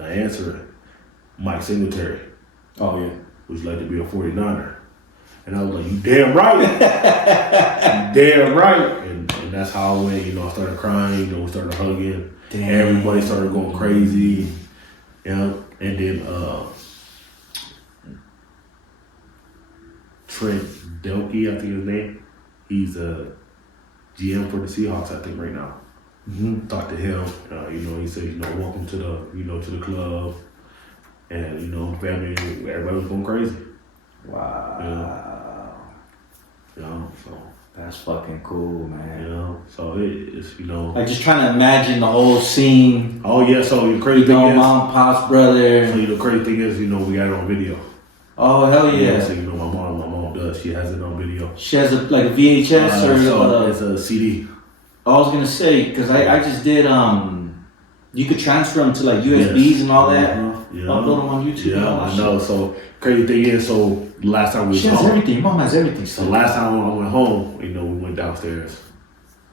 I answer it. Mike Singletary. Oh, yeah. Would you like to be a 49er? And I was like, you damn right. You damn right. And that's how I went. You know, I started crying. You know, we started hugging. Damn. Everybody started going crazy. You know, and then Trent Delkey, I think his name. He's a GM for the Seahawks, I think, right now. Talked to him. You know, he said, you know, welcome to the club. And, you know, family, everybody was going crazy. Wow. You know, so. That's fucking cool, man. You know, so it's, you know. Like, just trying to imagine the whole scene. Oh, yeah, so the crazy You thing know, is. mom, pop's brother. So, you know, the crazy thing is, you know, we got it on video. Oh, hell yeah. So, you know, my mom does. She has it on video. She has a VHS or so it's a CD. I was gonna say, because I just did, you could transfer them to like USBs and all that. Yeah. Upload them on YouTube. Yeah, I know. So crazy thing is, so last time we was She has home, everything. Mom has everything. so last time I went home, you know, we went downstairs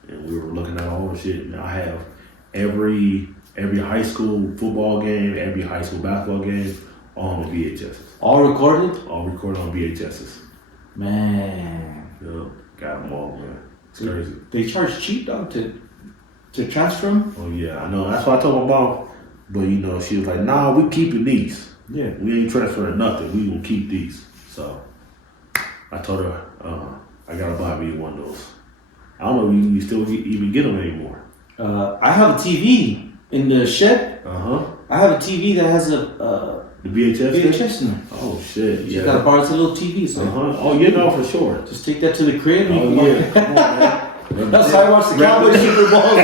and we were looking at all the shit. And I have every high school football game, every high school basketball game on the VHSs. All recorded? All recorded on VHSs. Man. Yeah, got them all, man. It's crazy. They charge cheap though to transfer them? Oh yeah, I know. That's what I told my mom. But you know, she was like, "Nah, we keeping these. Yeah. We ain't transferring nothing. We gonna keep these." So I told her, I gotta buy me one of those. I don't know if you still even get them anymore. I have a TV in the shed. I have a TV that has a The VHS. VHS in it. Oh shit! You Yeah. gotta borrow it's a little TV. So Oh, you know for sure. just take that to the crib. And Oh you can yeah. Come on, man. That's how I watch the Cowboys Super Bowl.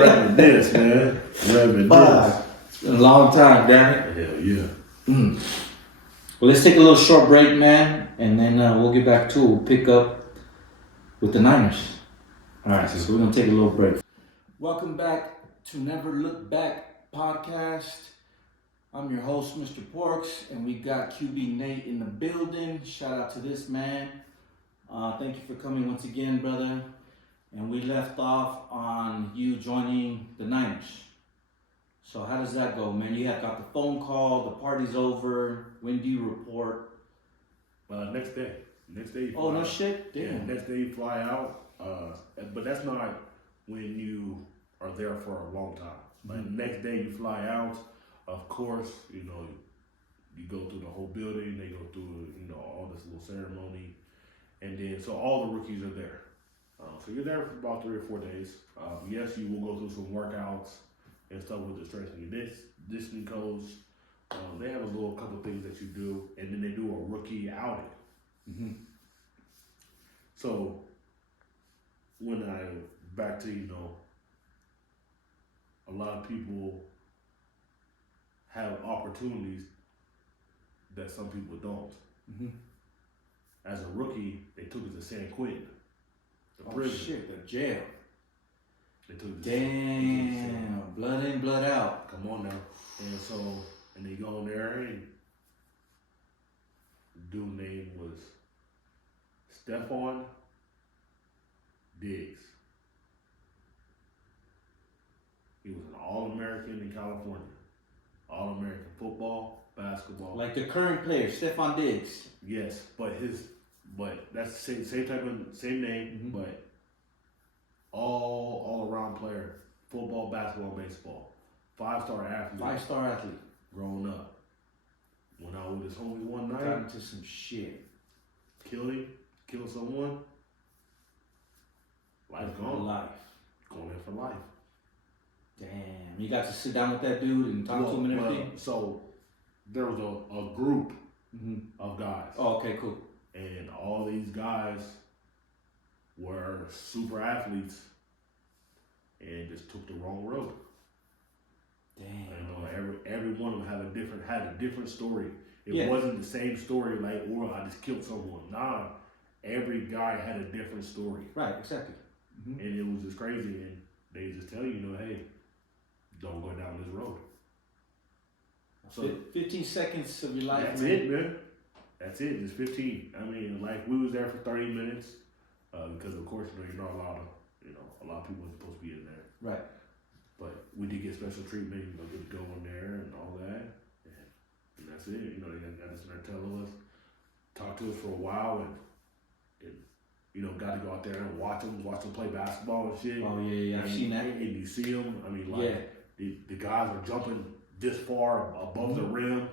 Reminisce, man. Reminisce. Fuck. It's been a long time, damn it. Hell yeah. Well, let's take a little short break, man, and then we'll get back to it. We'll pick up with the Niners. All right, so we're going to take a little break. Welcome back to Never Look Back podcast. I'm your host, Mr. Porks, and we got QB Nate in the building. Shout out to this man. Thank you for coming once again, brother. And we left off on you joining the Niners. So how does that go, man? You have got the phone call, the party's over. When do you report? Next day. Next day you fly Oh, no out. shit? Damn. Yeah, next day you fly out. But that's not when you are there for a long time. Like next day you fly out, of course, you know, you go through the whole building, they go through, you know, all this little ceremony. And then, so all the rookies are there. So you're there for about 3 or 4 days. Yes, you will go through some workouts and stuff with the strength and conditioning coach. They have a little couple things that you do, and then they do a rookie outing. Mm-hmm. So when back to, you know, a lot of people have opportunities that some people don't. Mm-hmm. As a rookie, they took it to San Quentin, the Oh prison. shit, the jail. They took it to Damn, blood in, blood out. Come on now. And they go in there, and the dude name was Stephon Diggs. He was an All-American in California. All-American football, basketball. Like the current player, Stephon Diggs. Yes, but that's the same type of same name, Mhm. but all around player, football, basketball, baseball, 5-star athlete, 5-star athlete. growing up. Went out with his homie one Got night, into some shit. killed someone. Life gone, Life. going in for life. Damn. You got to sit down with that dude and talk to him and everything? So there was a group Mm-hmm. of guys. Oh, okay, cool. And all these guys were super athletes and just took the wrong road. Damn. You know, every one of them had a different story. It Yeah. wasn't the same story like, oh, I just killed someone. Nah, every guy had a different story. Right, exactly. Mm-hmm. And it was just crazy. And they just tell you, hey, don't go down this road. So 15 seconds of your life. that's man. it, man. That's it. It's 15. I mean, like, we was there for 30 minutes because, of course, you're not allowed to, a lot of people are supposed to be in there. Right. But we did get special treatment, get to go in there and all that. And that's it. They got us in there telling us, talk to us for a while, and got to go out there and watch them play basketball and shit. Oh, yeah, I've seen that. And you see them, I mean, like, Yeah. the guys are jumping this far above the rim,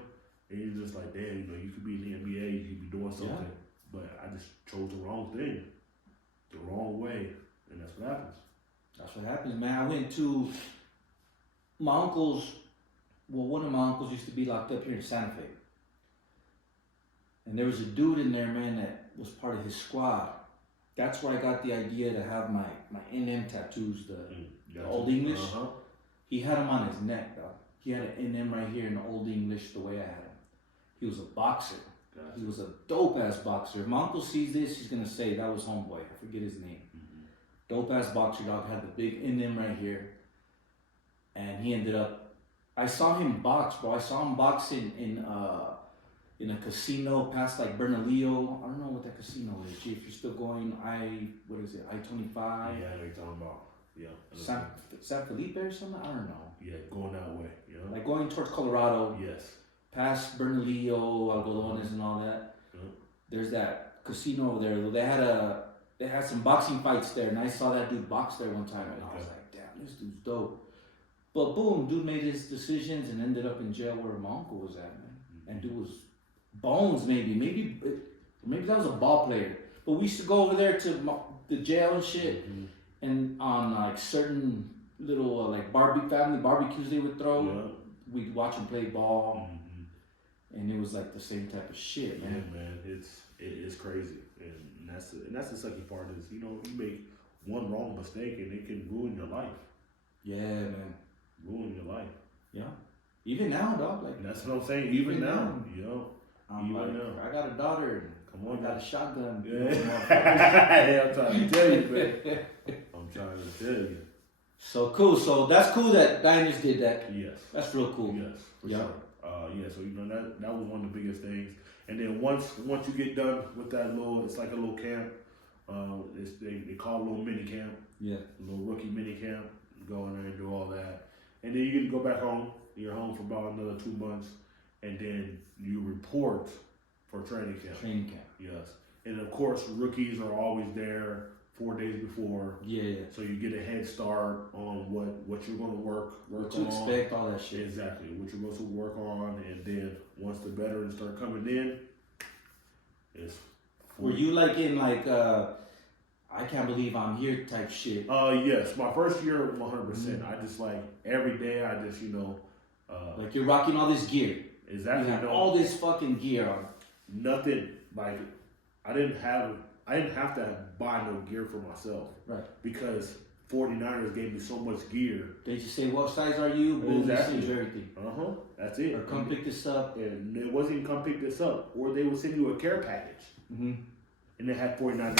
and you're just like, damn, you could be in the NBA, you could be doing something. Yeah. But I just chose the wrong thing, the wrong way, and that's what happens. That's what happens, man. I went to my uncle's, one of my uncles used to be locked up here in Santa Fe. And there was a dude in there, man, that was part of his squad. That's where I got the idea to have my NM tattoos, the Old English. Uh-huh. He had them on his neck, dog. He had an NM right here in the Old English the way I had him. He was a boxer. Gotcha. He was a dope-ass boxer. If my uncle sees this, he's going to say that was homeboy. I forget his name. Mm-hmm. Dope-ass boxer, dog. Had the big NM right here. And he ended up, I saw him box, bro. I saw him boxing in a casino past like Bernalillo. I don't know what that casino is. Gee, if you're still going I-25? Yeah, I know what you're talking about. Yeah. San Felipe or something? I don't know. Yeah, going that way. Yeah. Like going towards Colorado, Yes. past Bernalillo, Algodones and all that. Yeah. There's that casino over there. They had some boxing fights there, and I saw that dude box there one time, and I was like, damn, this dude's dope. But boom, dude made his decisions and ended up in jail where my uncle was at, man. And dude was bones, maybe that was a ball player. But we used to go over there to the jail and shit, Mm-hmm. and on like certain little like family barbecues they would throw, we'd watch them play ball, Mm-hmm. and it was like the same type of shit, Yeah, man. man. it's crazy, and that's the sucky part is you make one wrong mistake and it can ruin your life. Yeah, man. Ruin your life. Yeah. Even now, dog. Like And that's what I'm saying. Even now, I'm even like, now. I got a daughter. Come on, I got a shotgun. Yeah, I'm trying to tell you, man. I'm trying to tell you. So cool. So that's cool that Diners did that. Yes. That's real cool. Yes, for Yeah. sure. So that was one of the biggest things. And then once you get done with that it's like a little camp. They call it a little mini camp, Yeah. a little rookie mini camp. Go in there and do all that, and then you get to go back home. You're home for about another 2 months, and then you report for training camp. Training camp. Yes, and of course rookies are always there 4 days before. Yeah. So you get a head start on what you're going to work What on. to expect, all that shit. Exactly, what you're supposed to work on, and then once the veterans start coming in, it's. Were you like in like I can't believe I'm here type shit? Yes, my first year 100%. I just like every day. I just Like you're rocking all this gear. exactly You have know all this fucking gear on. nothing like I didn't have to buy no gear for myself. Right. Because 49ers gave me so much gear. They just say, what size are you? Boom, Exactly. you send you everything. That's it. Or come pick this up. And it wasn't even come pick this up, or they would send you a care package, Mm-hmm. and they had 49ers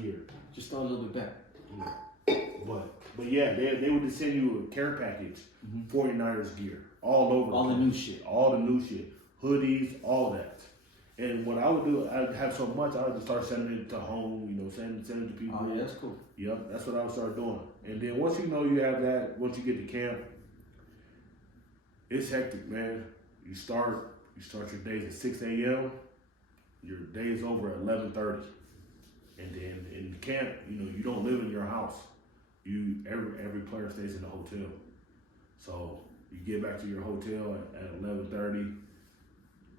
gear. Just throw a little bit back. But yeah, they would just send you a care package, 49ers gear, all over. All the new shit. All the new shit. Hoodies, all that. And what I would do, I'd have so much, I would just start sending it to home, send it to people. Oh, yeah, that's cool. Yep, that's what I would start doing. And then once you know you have that, once you get to camp, it's hectic, man. You start your days at 6 a.m., your day is over at 11:30. And then in camp, you don't live in your house. Every player stays in the hotel. So you get back to your hotel at 11:30.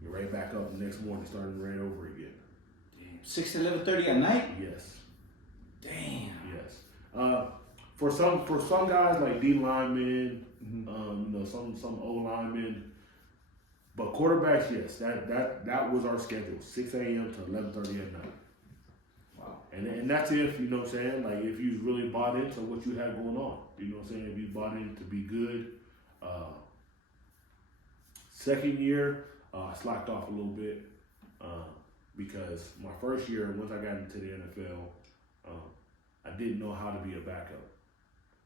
You're right back up the next morning, starting right over again. Damn. 6 to 11:30 at night? Yes. Damn. Yes. For some guys like D linemen, Mm-hmm. some O linemen, but quarterbacks, yes, that was our schedule, 6 a.m. to 11:30 at night. Wow. And that's if, you know what I'm saying, like if you really bought into what you had going on, you know what I'm saying, if you bought in to be good. Second year, I slacked off a little bit because my first year, once I got into the NFL, I didn't know how to be a backup.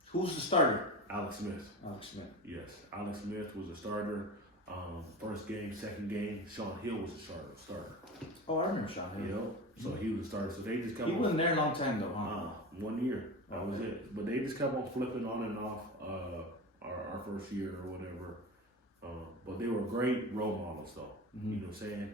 Who's the starter? Alex Smith. Alex Smith. Yes, Alex Smith was a starter. First game, second game, Sean Hill was a starter. Oh, I remember Sean Hill. You know, so he was a starter. So they just kept He on. wasn't there a long time though, huh? 1 year. That was it. But they just kept on flipping on and off our first year or whatever. But they were great role models though. Mm-hmm. You know what I'm saying?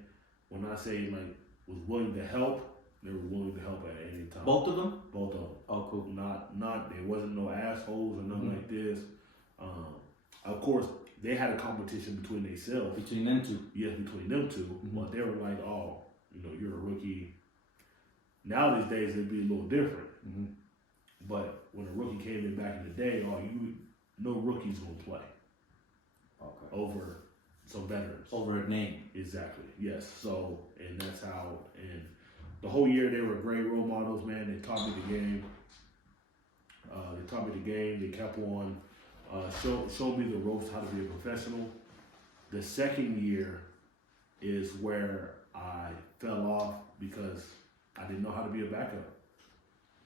When I say like was willing to help, they were willing to help at any time. Both of them? Both of them. Oh, cool. Not there wasn't no assholes or nothing like this. Of course, they had a competition between themselves. Between them two. Yes, between them 2. But they were like, oh, you're a rookie. Now these days it'd be a little different. Mm-hmm. But when a rookie came in back in the day, no rookie's gonna play Okay. over some veterans. Over a name. Exactly. Yes. So, and that's how. And the whole year they were great role models, man. They taught me the game. They kept on showed me the ropes how to be a professional. The second year is where I fell off because I didn't know how to be a backup.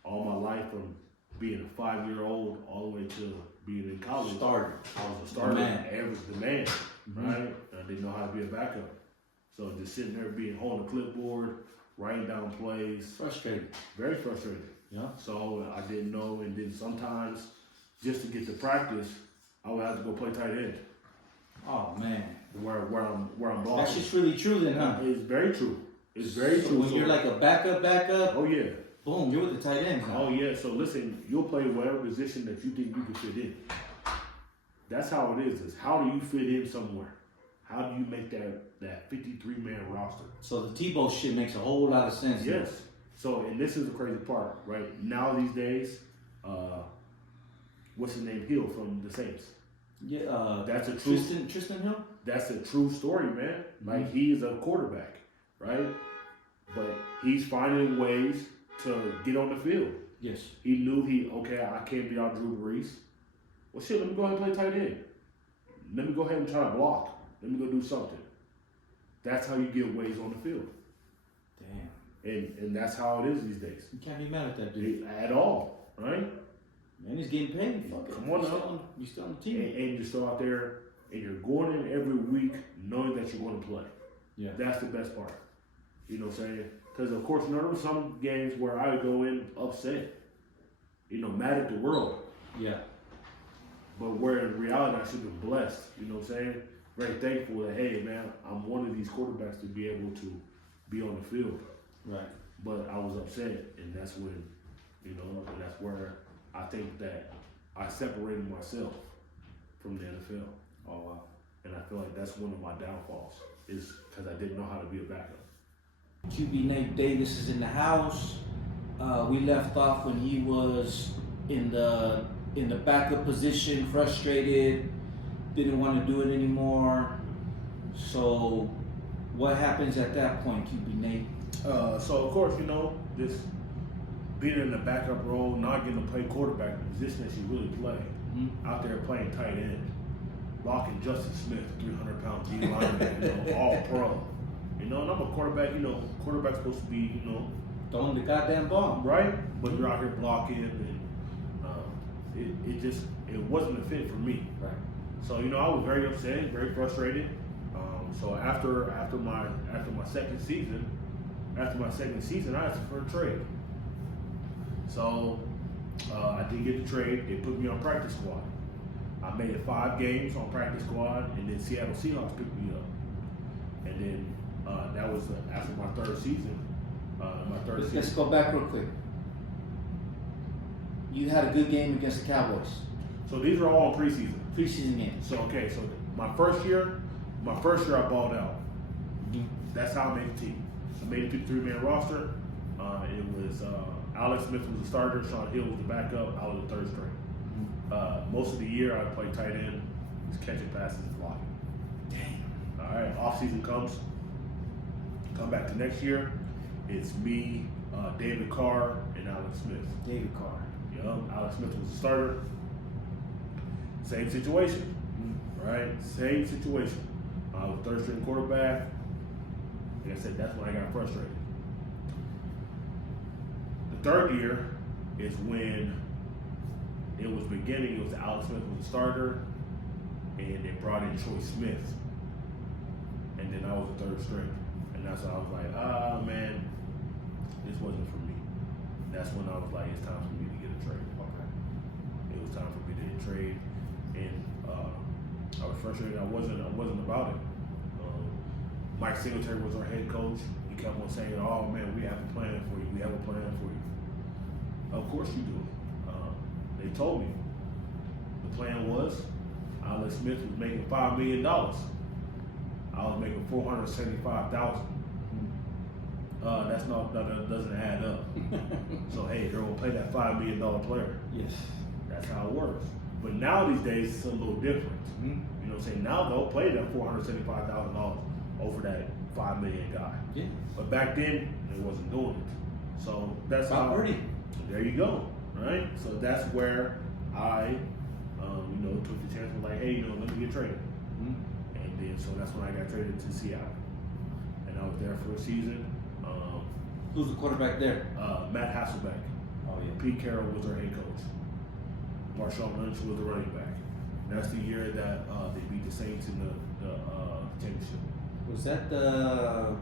All my life, from being a 5-year-old all the way to being in college, Starter. I was a starter. The man. The man, right? I didn't know how to be a backup. So just sitting there holding a clipboard, writing down plays. Frustrated. Very frustrated. Yeah. So I didn't know, and then sometimes just to get to practice, I would have to go play tight end. Oh man. Where I'm blocking. That's just really true then, huh? It's very true. It's very So true. when you're like a backup, oh yeah. boom, you're with the tight ends now. Oh yeah. So listen, you'll play whatever position that you think you can fit in. That's how it is. How do you fit in somewhere? How do you make that 53-man roster? So the Tebow shit makes a whole lot of sense. Yes. So, and this is the crazy part, right? Now these days, what's his name? Hill from the Saints. Yeah. That's a true. Tristan Hill. that's a true story, man. Like he is a quarterback, right? But he's finding ways to get on the field. Yes. He knew I can't be out Drew Brees. Well, shit, let me go ahead and play tight end. Let me go ahead and try to block. Let me go do something. That's how you get ways on the field. Damn. And that's how it is these days. You can't be mad at that dude. At all, right? Man, he's getting paid. Fuck it. Come on now. You're still on the team. And you're still out there, and you're going in every week knowing that you're going to play. Yeah. That's the best part. You know what I'm saying? Because, of course, there were some games where I would go in upset, mad at the world. Yeah. But where in reality I should have been blessed. You know what I'm saying? Very thankful that, hey, man, I'm one of these quarterbacks to be able to be on the field. Right. But I was upset, and that's when, and that's where I think that I separated myself from the NFL. Oh, wow. And I feel like that's one of my downfalls, is because I didn't know how to be a backup. QB Nate Davis is in the house. We left off when he was in the backup position, frustrated, didn't want to do it anymore. So, what happens at that point, QB Nate? So of course, this being in the backup role, not getting to play quarterback, the position that you really play, out there playing tight end, blocking Justin Smith, 300-pound D lineman, all pro. And I'm a quarterback. Quarterback's supposed to be, Throwing the goddamn ball. right? But you're out here blocking, and it wasn't a fit for me. Right. So I was very upset, very frustrated. So after my second season, I asked for a trade. So I did get the trade. They put me on practice squad. I made it 5 games on practice squad, and then Seattle Seahawks picked me up. And then that was after my third season. Let's go back real quick. You had a good game against the Cowboys. So these are all preseason. Preseason games. So my first year I balled out. That's how I made the team. I made it to the 3-man roster. It was Alex Smith was the starter, Sean Hill was the backup, I was the third string. Most of the year I played tight end, just catching passes and blocking. Damn. All right, off season comes. Come back to next year. It's me, David Carr, and Alex Smith. David Carr. Alex Smith was the starter. Same situation, right? Same situation. I was third string quarterback. Like I said, that's when I got frustrated. The third year is when it was beginning. It was Alex Smith was the starter, and they brought in Troy Smith, and then I was the third string. And that's when I was like, man, this wasn't for me. That's when I was like, it's time for me to get a trade. Okay. It was time for me to get a trade, and I was frustrated. I wasn't about it. Mike Singletary was our head coach. He kept on saying, "Oh man, we have a plan for you. We have a plan for you." Of course you do. They told me the plan was Alex Smith was making $5 million. I was making $475,000. That doesn't add up. So hey, they're gonna play that $5 million player. Yes. That's how it works. But now these days it's a little different. Mm-hmm. You know what I'm saying? Now they'll play that $475,000 over that $5 million guy. Yeah. But back then they wasn't doing it. So that's Bob how. Purdy. There you go. Right. So that's where I, took the chance of like, hey, let me get traded. Mm-hmm. And then so that's when I got traded to Seattle, and I was there for a season. Who's the quarterback there? Matt Hasselbeck. Oh yeah. Pete Carroll was our head coach. Marshawn Lynch was the running back. That's the year that they beat the Saints in the championship. Was that the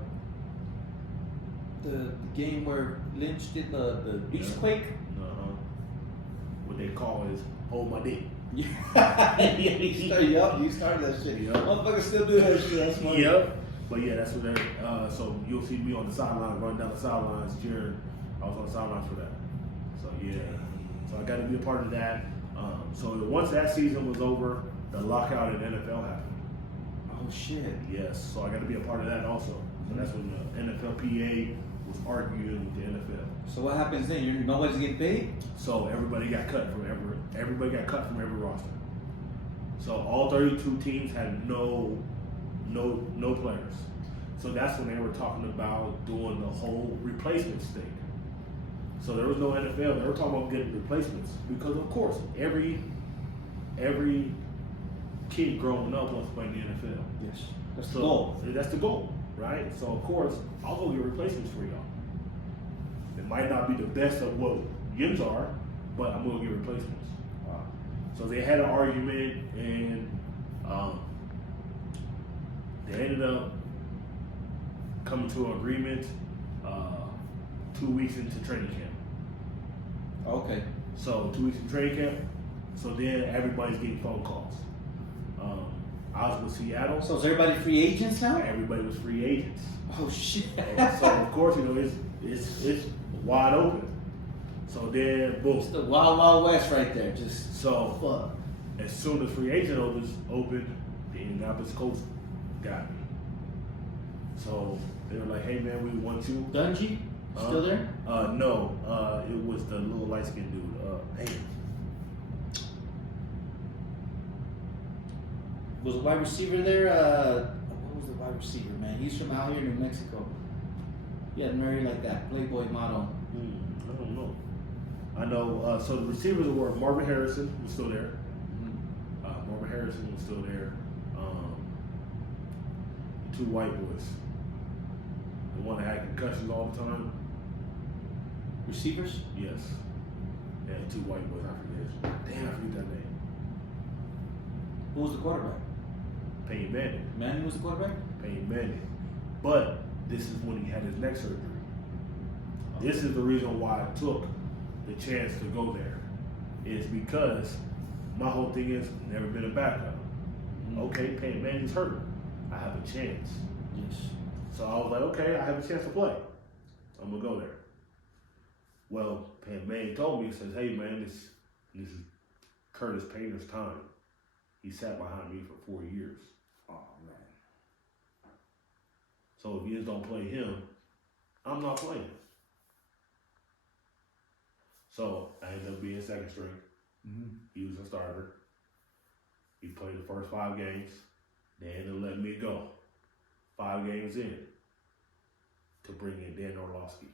game where Lynch did the beastquake? What they call is hold my dick. Yeah. You started that shit. Yep. Motherfuckers still do that shit. That's funny. Yep. But yeah, that's what that. So you'll see me on the sideline, running down the sidelines, cheering. I was on the sidelines for that. So yeah. So I got to be a part of that. So once that season was over, the lockout in the NFL happened. Oh shit. Yes. So I got to be a part of that also. So that's when the NFLPA was arguing with the NFL. So what happens then? Nobody's getting paid? So everybody got cut from every roster. So all 32 teams had no no players. So that's when they were talking about doing the whole replacements thing. So there was no NFL. They were talking about getting replacements because, of course, every kid growing up wants to play in the NFL. Yes. That's the So goal. that's the goal, right? So of course, I'll go get replacements for y'all. It might not be the best of what Yims are, but I'm gonna get replacements. Wow. So they had an argument, and they ended up coming to an agreement 2 weeks into training camp. Okay. So 2 weeks in training camp. So then everybody's getting phone calls. I was with Seattle. So is everybody free agents now? Everybody was free agents. Oh shit. So of course, it's wide open. So then, It's boom. the wild, wild west right there. Just So fuck. as soon as free agent opened, the Indianapolis Colts got me. So they were like, "Hey man, we want you." Dungy still there? No. It was the little light skinned dude. Hey, Was a wide receiver there? What was the wide receiver, man? He's from out here in New Mexico. He had married like that Playboy model. I don't know. I know. So the receivers were Marvin Harrison was still there. Marvin Harrison was still there. The two white boys. The one that had concussions all the time. Receivers? Yes. Yeah, two white boys. I forget. Damn, I forget that name. Who was the quarterback? Peyton Manning. Manning was the quarterback? Peyton Manning. But this is when he had his neck surgery. This is the reason why I took the chance to go there. Is because my whole thing is never been a backup. Okay, Peyton Manning's hurt. I have a chance. Yes. So I was like, okay, I have a chance to play. I'm gonna go there. Well, Peyton Manning told me, he says, hey man, this is Curtis Painter's time. He sat behind me for 4 years. Oh man. So if you just don't play him, I'm not playing. So I ended up being second string. He was a starter. He played the first 5 games. They ended up letting me go 5 games in to bring in Dan Orlovsky.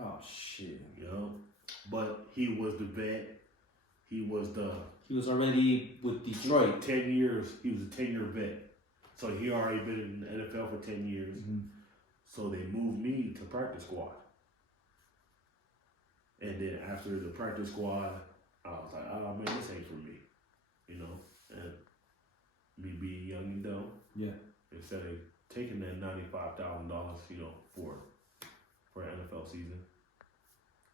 Oh shit. You know? But he was the vet. He was already with Detroit. 10 years. He was a 10-year vet. So he already been in the NFL for 10 years. So they moved me to practice squad. And then after the practice squad, I was like, oh man, this ain't for me. You know? And me being young and dumb. Yeah. Instead of taking that $95,000, you know, for an NFL season.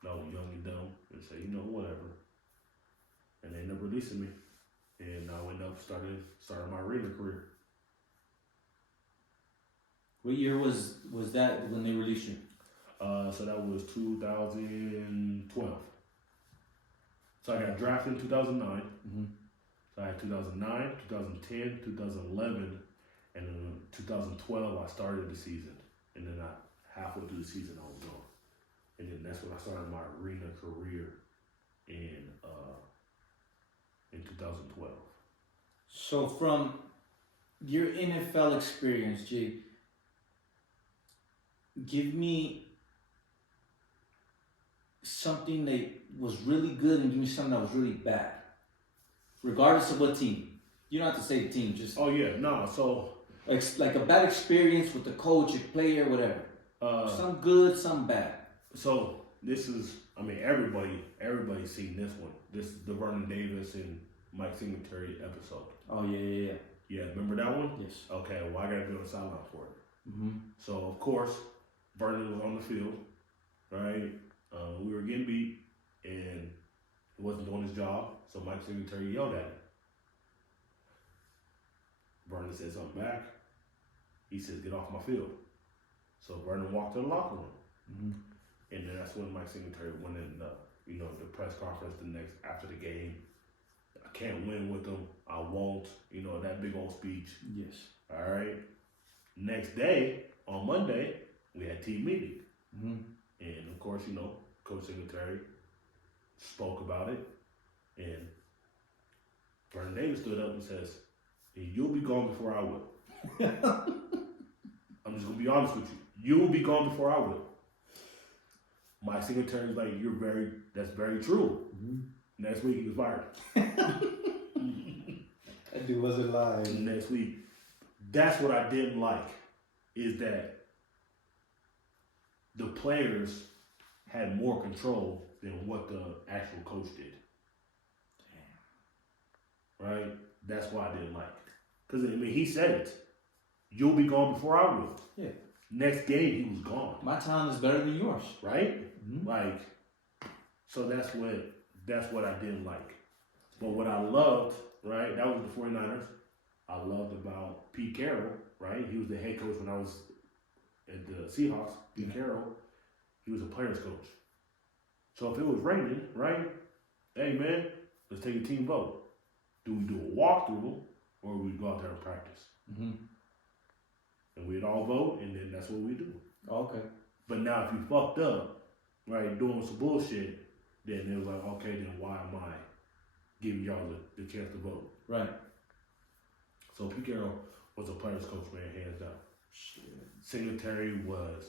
I was young and dumb and said, you know, whatever. And they ended up releasing me. And I went up, started my arena career. What year was that when they released you? So that was 2012. So I got drafted in 2009. So I had 2009, 2010, 2011, and then in 2012 I started the season. And then halfway through the season I was gone. And then that's when I started my arena career in 2012. So from your NFL experience, Jay, give me something that was really good and give me something that was really bad. Regardless of what team. You don't have to say the team, just Oh yeah, no, so like a bad experience with the coach, a player, whatever. Some good, some bad. so this is, I mean, everybody's seen this one. This is the Vernon Davis and Mike Singletary episode. Oh yeah. Yeah, remember that one? Yes. Okay, well I gotta be on the sideline for it. So of course, Vernon was on the field, right? We were getting beat, and he wasn't doing his job, so Mike Singletary yelled at him. Vernon said something back. He says, "Get off my field." So Vernon walked to the locker room, and then that's when Mike Singletary went in the press conference after the game. I can't win with them. I won't. That big old speech. Yes. All right. Next day, on Monday, we had team meeting. And of course, Coach Singletary spoke about it. And Vernon Davis stood up and says, "You'll be gone before I will." I'm just gonna be honest with you. You will be gone before I will. Mike Singletary is like, that's very true. Next week he was fired. That dude wasn't lying. Next week. That's what I didn't like, is that the players had more control than what the actual coach did. Damn. Right? That's why I didn't like it. Because, I mean, he said it. You'll be gone before I will. Yeah. Next game, he was gone. My talent is better than yours. Right? Mhm. Like, so that's what I didn't like. But what I loved, right, that was the 49ers. I loved about Pete Carroll, right? He was the head coach when I was at the Seahawks. Pete Carroll, he was a player's coach. So if it was raining, right, hey man, let's take a team vote. Do we do a walkthrough or we go out there and practice? Mm-hmm. And we'd all vote, and then that's what we do. Okay. But now if you fucked up, right, doing some bullshit, then it was like, okay, then why am I giving y'all the chance to vote? Right. So Pete Carroll was a player's coach, man, hands down. Shit. Singletary was,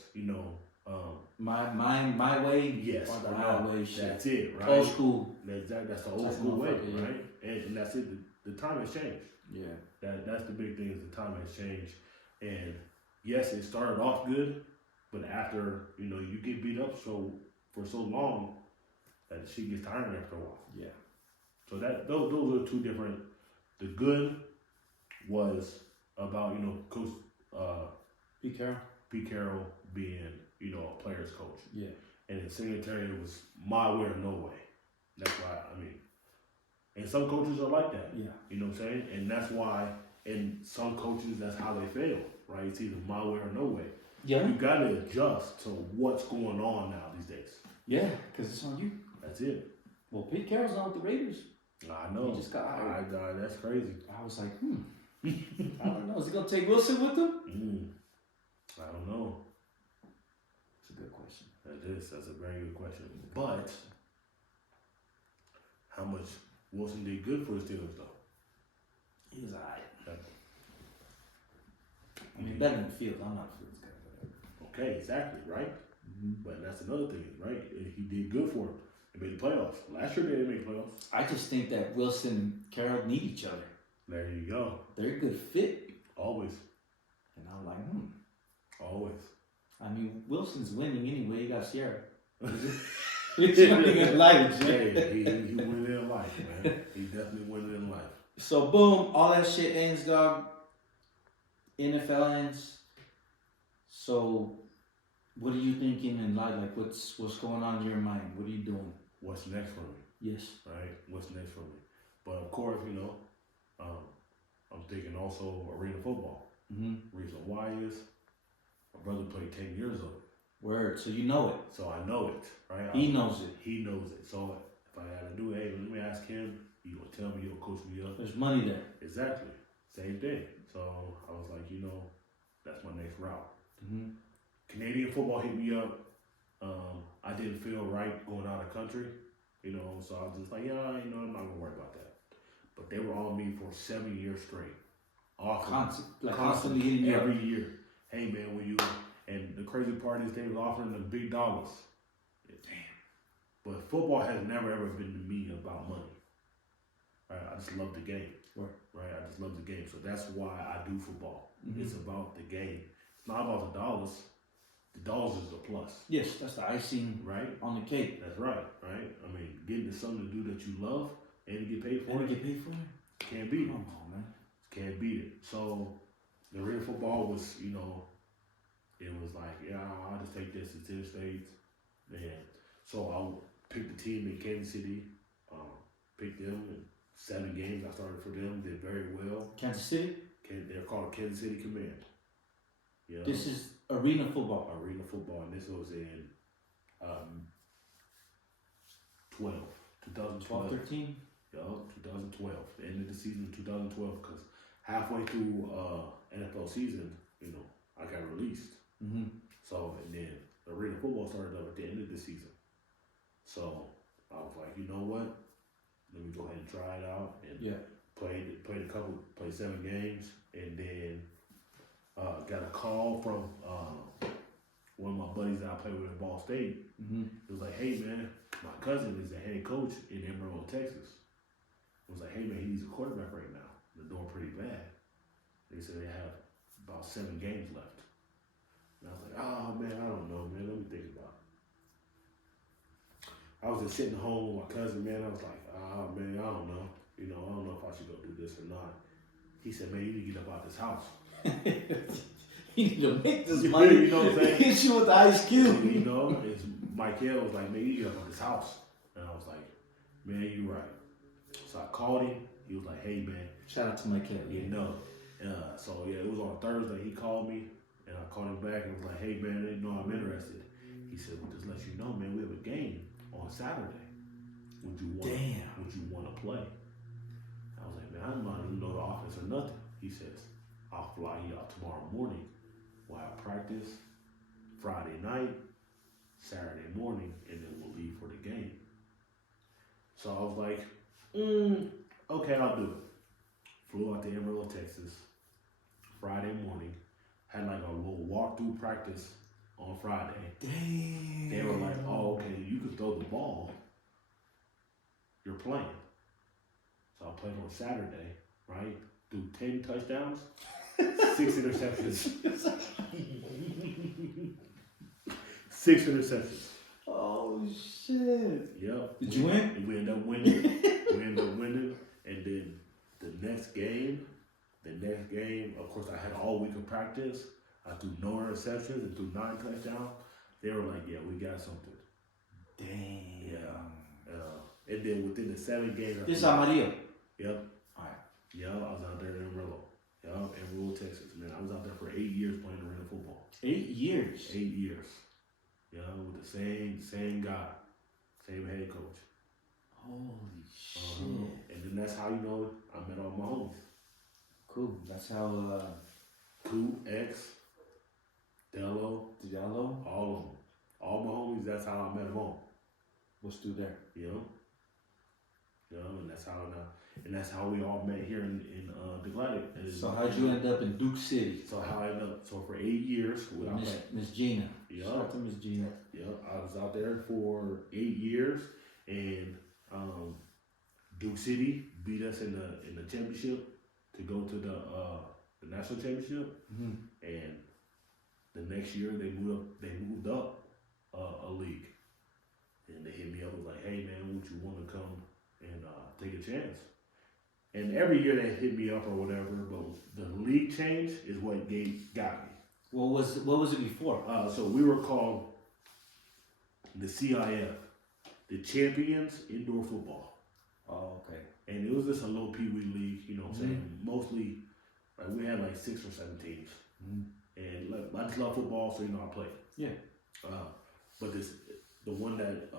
My way. yes, Or the or no, highway shit. that's it, right? Old school. That's the old Type school way, motherfucker, yeah. right? And that's it. The time has changed. Yeah. That's the big thing, is the time has changed. And yes, it started off good, but after you get beat up for so long that the shit gets tiring after a while. Yeah. So those are two different. The good was about Coach Be careful. Pete Carroll being a player's coach, Yeah. and then Singletary was my way or no way. That's why and some coaches are like that. Yeah. You know what I'm saying? And that's why. And some coaches, that's how they fail, right? It's either my way or no way. Yeah. You got to adjust to what's going on now these days. Yeah, because it's on you. That's it. Well, Pete Carroll's not with the Raiders. I know. He just got hired. That's crazy. I was like, I don't know. Is he going to take Wilson with him? I don't know. It's a good question. That's a very good question. But how much Wilson did good for the Steelers, though? He was alright. Okay. I mean, better than Fields. I'm not a Fields guy, whatever. Okay, exactly, right? But that's another thing, right? He did good for him. They made the playoffs. Last year, they didn't make playoffs. I just think that Wilson and Carroll need each other. There you go. They're a good fit. Always. And I'm like, Always. I mean, Wilson's winning anyway. You got Sierra. He's winning in life, Hey, he winning in life, man. He definitely winning in life. So, boom, all that shit ends, dog. NFL ends. So, what are you thinking in life? Like, what's going on in your mind? What are you doing? What's next for me? Yes. Right? What's next for me? But of course, I'm thinking also arena football. Mm-hmm. Reason why is my brother played 10 years of it. Word. So you know it. So I know it, right? He knows it. He knows it. So if I had to do it, hey, let me ask him. He gonna tell me, he'll coach me up. There's money there. Exactly. Same thing. So I was like, that's my next route. Mm-hmm. Canadian football hit me up. I didn't feel right going out of country, so I was just like, I'm not gonna worry about that. But they were on me for 7 years straight. Constantly hitting you up. every year. Hey man, will you? And the crazy part is they were offering them big dollars. Damn. But football has never ever been to me about money. Right? I just love the game. Right? I just love the game. So that's why I do football. Mm-hmm. It's about the game. It's not about the dollars. The dollars is a plus. Yes, that's the icing Right? on the cake. That's right. Right? I mean, getting to something to do that you love and to get paid for And it, to get paid for it? can't beat it. Come on, man. Can't beat it. So the arena football was, it was like, I'll just take this to 10 states. And so I picked the team in Kansas City, picked them in 7 games. I started for them, did very well. Kansas City? They're called Kansas City Command. This is arena football. Arena football, and this was in 2012. 13? 2012. The end of the season 2012, because halfway through NFL season, I got released. Mm-hmm. So, and then the arena football started up at the end of the season. So, I was like, you know what? Let me go ahead and try it out. And played 7 games. And then got a call from one of my buddies that I played with at Ball State. It was like, hey man, my cousin is the head coach in Amarillo, Texas. It was like, hey man, he needs a quarterback right now. They're doing pretty bad. They said they have about 7 games left. And I was like, oh man, I don't know, man. Let me think about it. I was just sitting home with my cousin, man. I was like, oh man, I don't know. You know, I don't know if I should go do this or not. He said, man, you need to get up out this house. You need to make this money. You know what I'm saying? Hit you with the Ice Cube. You know, it's Michael was like, man, you get up out this house. And I was like, man, you right. So I called him. He was like, hey man. Shout out to Michael. You know. So yeah, it was on Thursday. He called me, and I called him back and was like, hey man, I didn't know I'm interested. He said, well, just let you know, man, we have a game on Saturday. Would you want to play? I was like, man, I don't know the offense or nothing. He says, I'll fly you out tomorrow morning. We'll have practice Friday night, Saturday morning, and then we'll leave for the game. So I was like, okay, I'll do it. Flew out to Amarillo, Texas, Friday morning. Had like a little walkthrough practice on Friday. Damn. They were like, oh, okay, you can throw the ball. You're playing. So I played on Saturday, right? Threw 10 touchdowns, 6 interceptions. 6 interceptions. Oh shit. Yep. Did you win? We ended up winning. And then the next game, of course, I had all week of practice. I threw no interceptions and threw 9 touchdowns. They were like, yeah, we got something. Damn. Yeah. And then within the 7 games. This is Amarillo. Yep. Alright. Yeah, I was out there in Amarillo. Yeah, Amarillo, Texas. Man, I was out there for 8 years playing arena football. 8 years. 8 years. Yeah, with the same guy, same head coach. Holy shit. And then that's how, you know, I met all my homies. Cool. That's how Coop, X, Dello, Diallo all of them. All my homies, that's how I met them all. was through there. You know? And that's how we all met here in the Gladiator. So how'd you end up in Duke City? So how I ended up, so for 8 years, Miss Gina. Yeah. Shout out to Miss Gina. Yeah, I was out there for 8 years, and Duke City beat us in the championship to go to the national championship, and the next year they moved up a league, and they hit me up and was like, hey man, would you want to come and take a chance? And every year they hit me up or whatever, but the league change is what got me. What was it before? So we were called the CIF, the Champions Indoor Football. Oh, okay. And it was just a little pee-wee league, you know what I'm saying? Mostly, like we had like 6 or 7 teams. And I just love football, so you know I play. Yeah. But the one that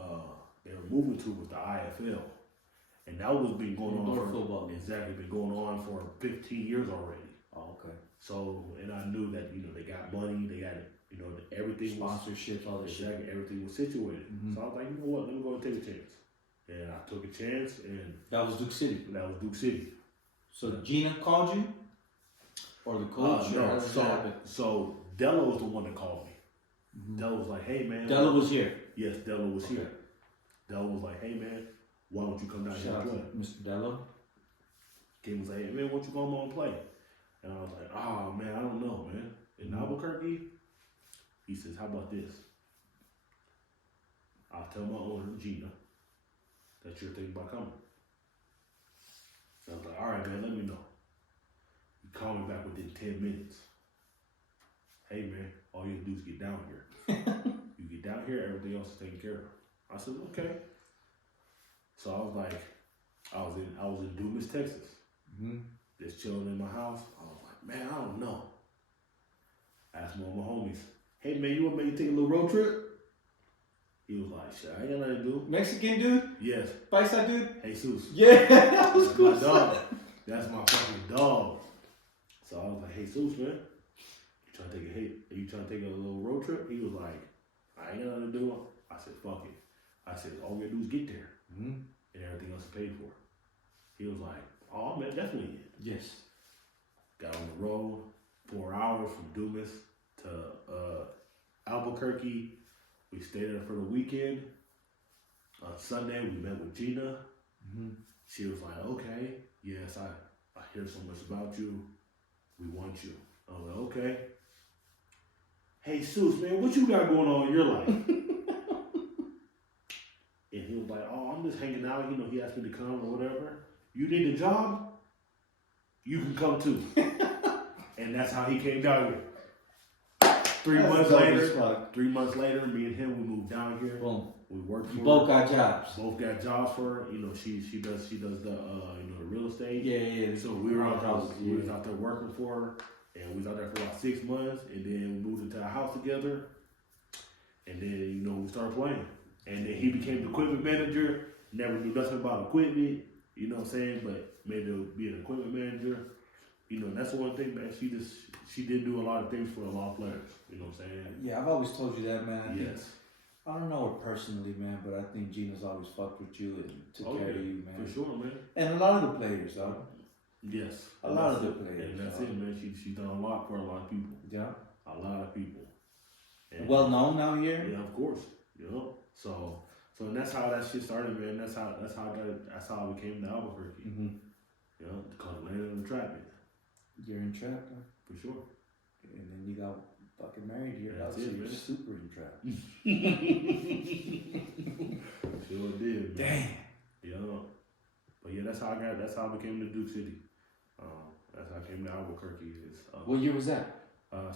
they were moving to was the IFL. And that was been going Indoor on for football. Exactly, been going on for 15 years already. Oh, okay. So, and I knew that, you know, they got money, they got, you know, everything was Sponsorships, all this shit. exactly, everything was situated. So I was like, you know what, let me go and take a chance. And I took a chance, and That was Duke City. that was Duke City. So Gina called you? Or the coach? or how No, does that happen? so Della was the one that called me. Della was like, hey man. Della was here. Yes, Della was Okay. here. Della was like, hey man, why don't you come down here Shout out and play? to Mr. Della. Kim was like, hey man, why don't you come on and play? And I was like, oh man, I don't know, man. In Albuquerque, he says, how about this? I'll tell my owner, Gina, that you're thinking about coming. So I was like, all right, man, let me know. He called me back within 10 minutes. Hey, man, all you have to do is get down here. You get down here, everything else is taken care of. I said, okay. So I was like, I was in Dumas, Texas. Just chilling in my house. I was like, man, I don't know. Asked one of my homies, hey, man, you want me to take a little road trip? He was like, shit, I ain't got nothing to do. Mexican dude? Yes. Paisa dude? Jesus. Yeah, that was That's cool. my dog. That's my fucking dog. So I was like, hey, Jesus, man, you trying to take a little road trip? He was like, I ain't got nothing to do. I said, fuck it. I said, all we gotta do is get there. And everything else is paid for. He was like, oh, man, definitely. Yes. Got on the road, 4 hours from Dumas to Albuquerque. We stayed there for the weekend. On Sunday, we met with Gina. Mm-hmm. She was like, okay, yes, I hear so much about you. We want you. I was like, okay. Hey, Seuss, man, what you got going on in your life? And he was like, oh, I'm just hanging out. You know, he asked me to come or whatever. You need a job? You can come too. And that's how he came down here. 3 months later, 3 months later, me and him, we moved down here. Boom. We worked for You her. both got jobs. Both got jobs for her. You know, she does the the real estate. Yeah. So we were out houses. we was out there working for her, and we was out there for about 6 months, and then we moved into a house together, and then we started playing, and then he became the equipment manager. Never knew nothing about equipment, you know what I'm saying, but made to be an equipment manager. You know, and that's the one thing, man. She did do a lot of things for a lot of players. You know what I'm saying? Yeah, I've always told you that, man. Yes. I don't know her personally, man, but I think Gina's always fucked with you and took care of you, man. For sure, man. And a lot of the players, dog. Yes. A lot of the players. And that's it, man. She done a lot for a lot of people. Yeah. A lot of people. And Well known out here. yeah, of course. You know. So and that's how that shit started, man. That's how we came to Albuquerque. Mm-hmm. You know, because land in the trap it. You're in trap, huh? For sure. And then you got fucking married here. That's So it, you're man. super in trap. Sure did, man. Damn. Yeah. But yeah, that's how I became the Duke City. That's how I came to Albuquerque. What year was that?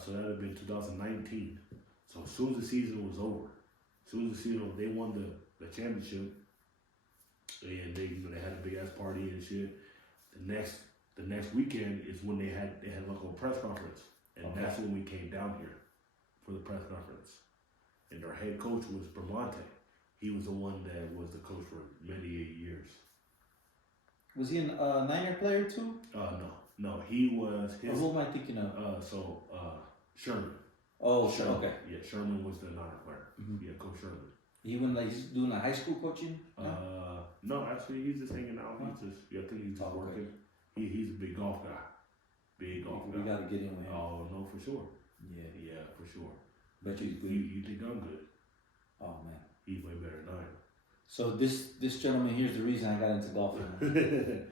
So that had been 2019. So as soon as the season was over, they won the championship, and they had a big ass party and shit. The next weekend is when they had like a press conference, and Okay. that's when we came down here for the press conference. And their head coach was Bramante. He was the one that was the coach for many years. Was he a Niner player too? No, he was Or who am I thinking of? Sherman. Oh, sure. Okay. Yeah, Sherman was the Niner player. Mhm. Yeah, Coach Sherman. He went like doing like high school coaching. No, actually, he's just hanging out. I think he's just Oh, okay. working. He's a big golf guy. Big golf We guy. gotta get in with him. Oh no, for sure. Yeah. Yeah, for sure. Bet you he's good. You think I'm good? Oh man. He's way better than I So this gentleman here's the reason I got into golfing. am.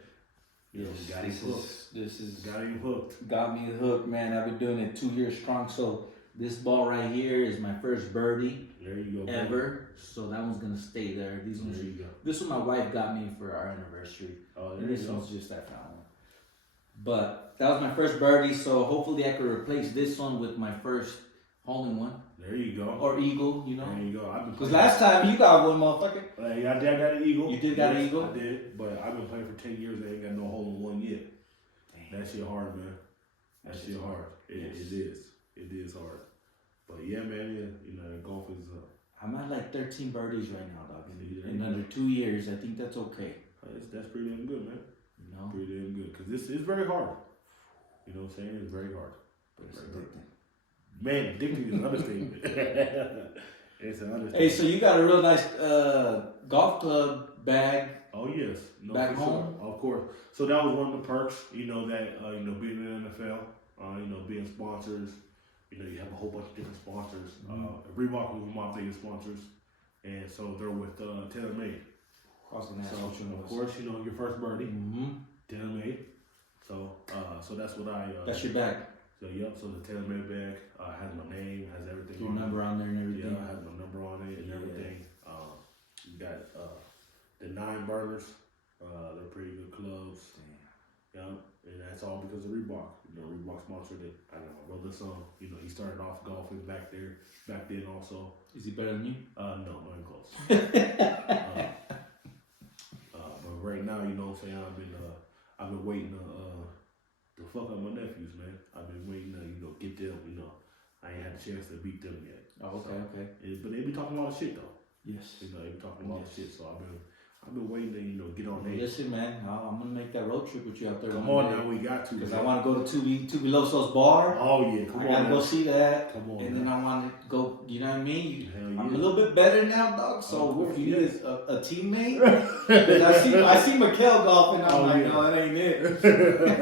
You know, Yes, got him hooked. this is Got him hooked. got me hooked, man. I've been doing it 2 years strong. So this ball right here is my first birdie There you go. ever. So that one's gonna stay there. These ones. There you go. This one my wife got me for our anniversary. Oh, And there this you go. one's just I found one. But that was my first birdie. So hopefully I could replace this one with my first hole in one There you go. or eagle. You know. There you go. I've been Because playing- last time you got one, motherfucker. I got an eagle. You did got an Yes, eagle? I did, but I've been playing for 10 years. I ain't got no hole in one yet. Damn. That shit hard, man. That shit hard. It is. It is hard. But yeah, man. Yeah, you know, golf is. I'm at like 13 birdies right now, dog. Yeah, In yeah. under 2 years, I think that's okay. That's pretty damn good, man. You know, Pretty damn good. Because this is very hard. You know what I'm saying? It's very hard. but it's Very hard. addicting. Man, addicting is an understatement. It's an understatement. Hey, so you got a real nice golf club bag. Oh yes, no, Back for home? sure, of course. So that was one of the perks, you know, that being in the NFL, being sponsors. You know, you have a whole bunch of different sponsors. Reebok was one of my biggest sponsors, and so they're with TaylorMade. I was gonna ask So which one of was. course, you know, your first birdie, Mm-hmm. TaylorMade. So that's what I. That's your bag. So yep. So the TaylorMade bag has my name, has everything. Your on it. number on there and everything. Yeah, I have my number on it and Yeah. everything. You got the 9 burners. They're pretty good clubs. Damn. Yeah, and that's all because of Reebok. You know, Reebok sponsored it. I know my brother's son. You know, he started off golfing back then also. Is he better than you? No, not even close. But right now, you know what I'm saying. I've been waiting to fuck up my nephews, man. I've been waiting to get them. You know, I ain't had a chance to beat them yet. Oh, okay, okay. But they be talking a lot of shit though. Yes. You know, they be talking a lot of shit. So I've been waiting to get on there. Listen, man, I'm gonna make that road trip with you out there. Come on now, we got to. Because I want to go to Tubi Loso's bar. Oh yeah, come I on. gotta now. go see that. Come on. And then I want to go. You know what I mean? Hell yeah. I'm a little bit better now, dog. So Oh, if you yeah. need a teammate, 'cause I see Mikhail golfing. I'm Oh, like, yeah. no, that ain't it.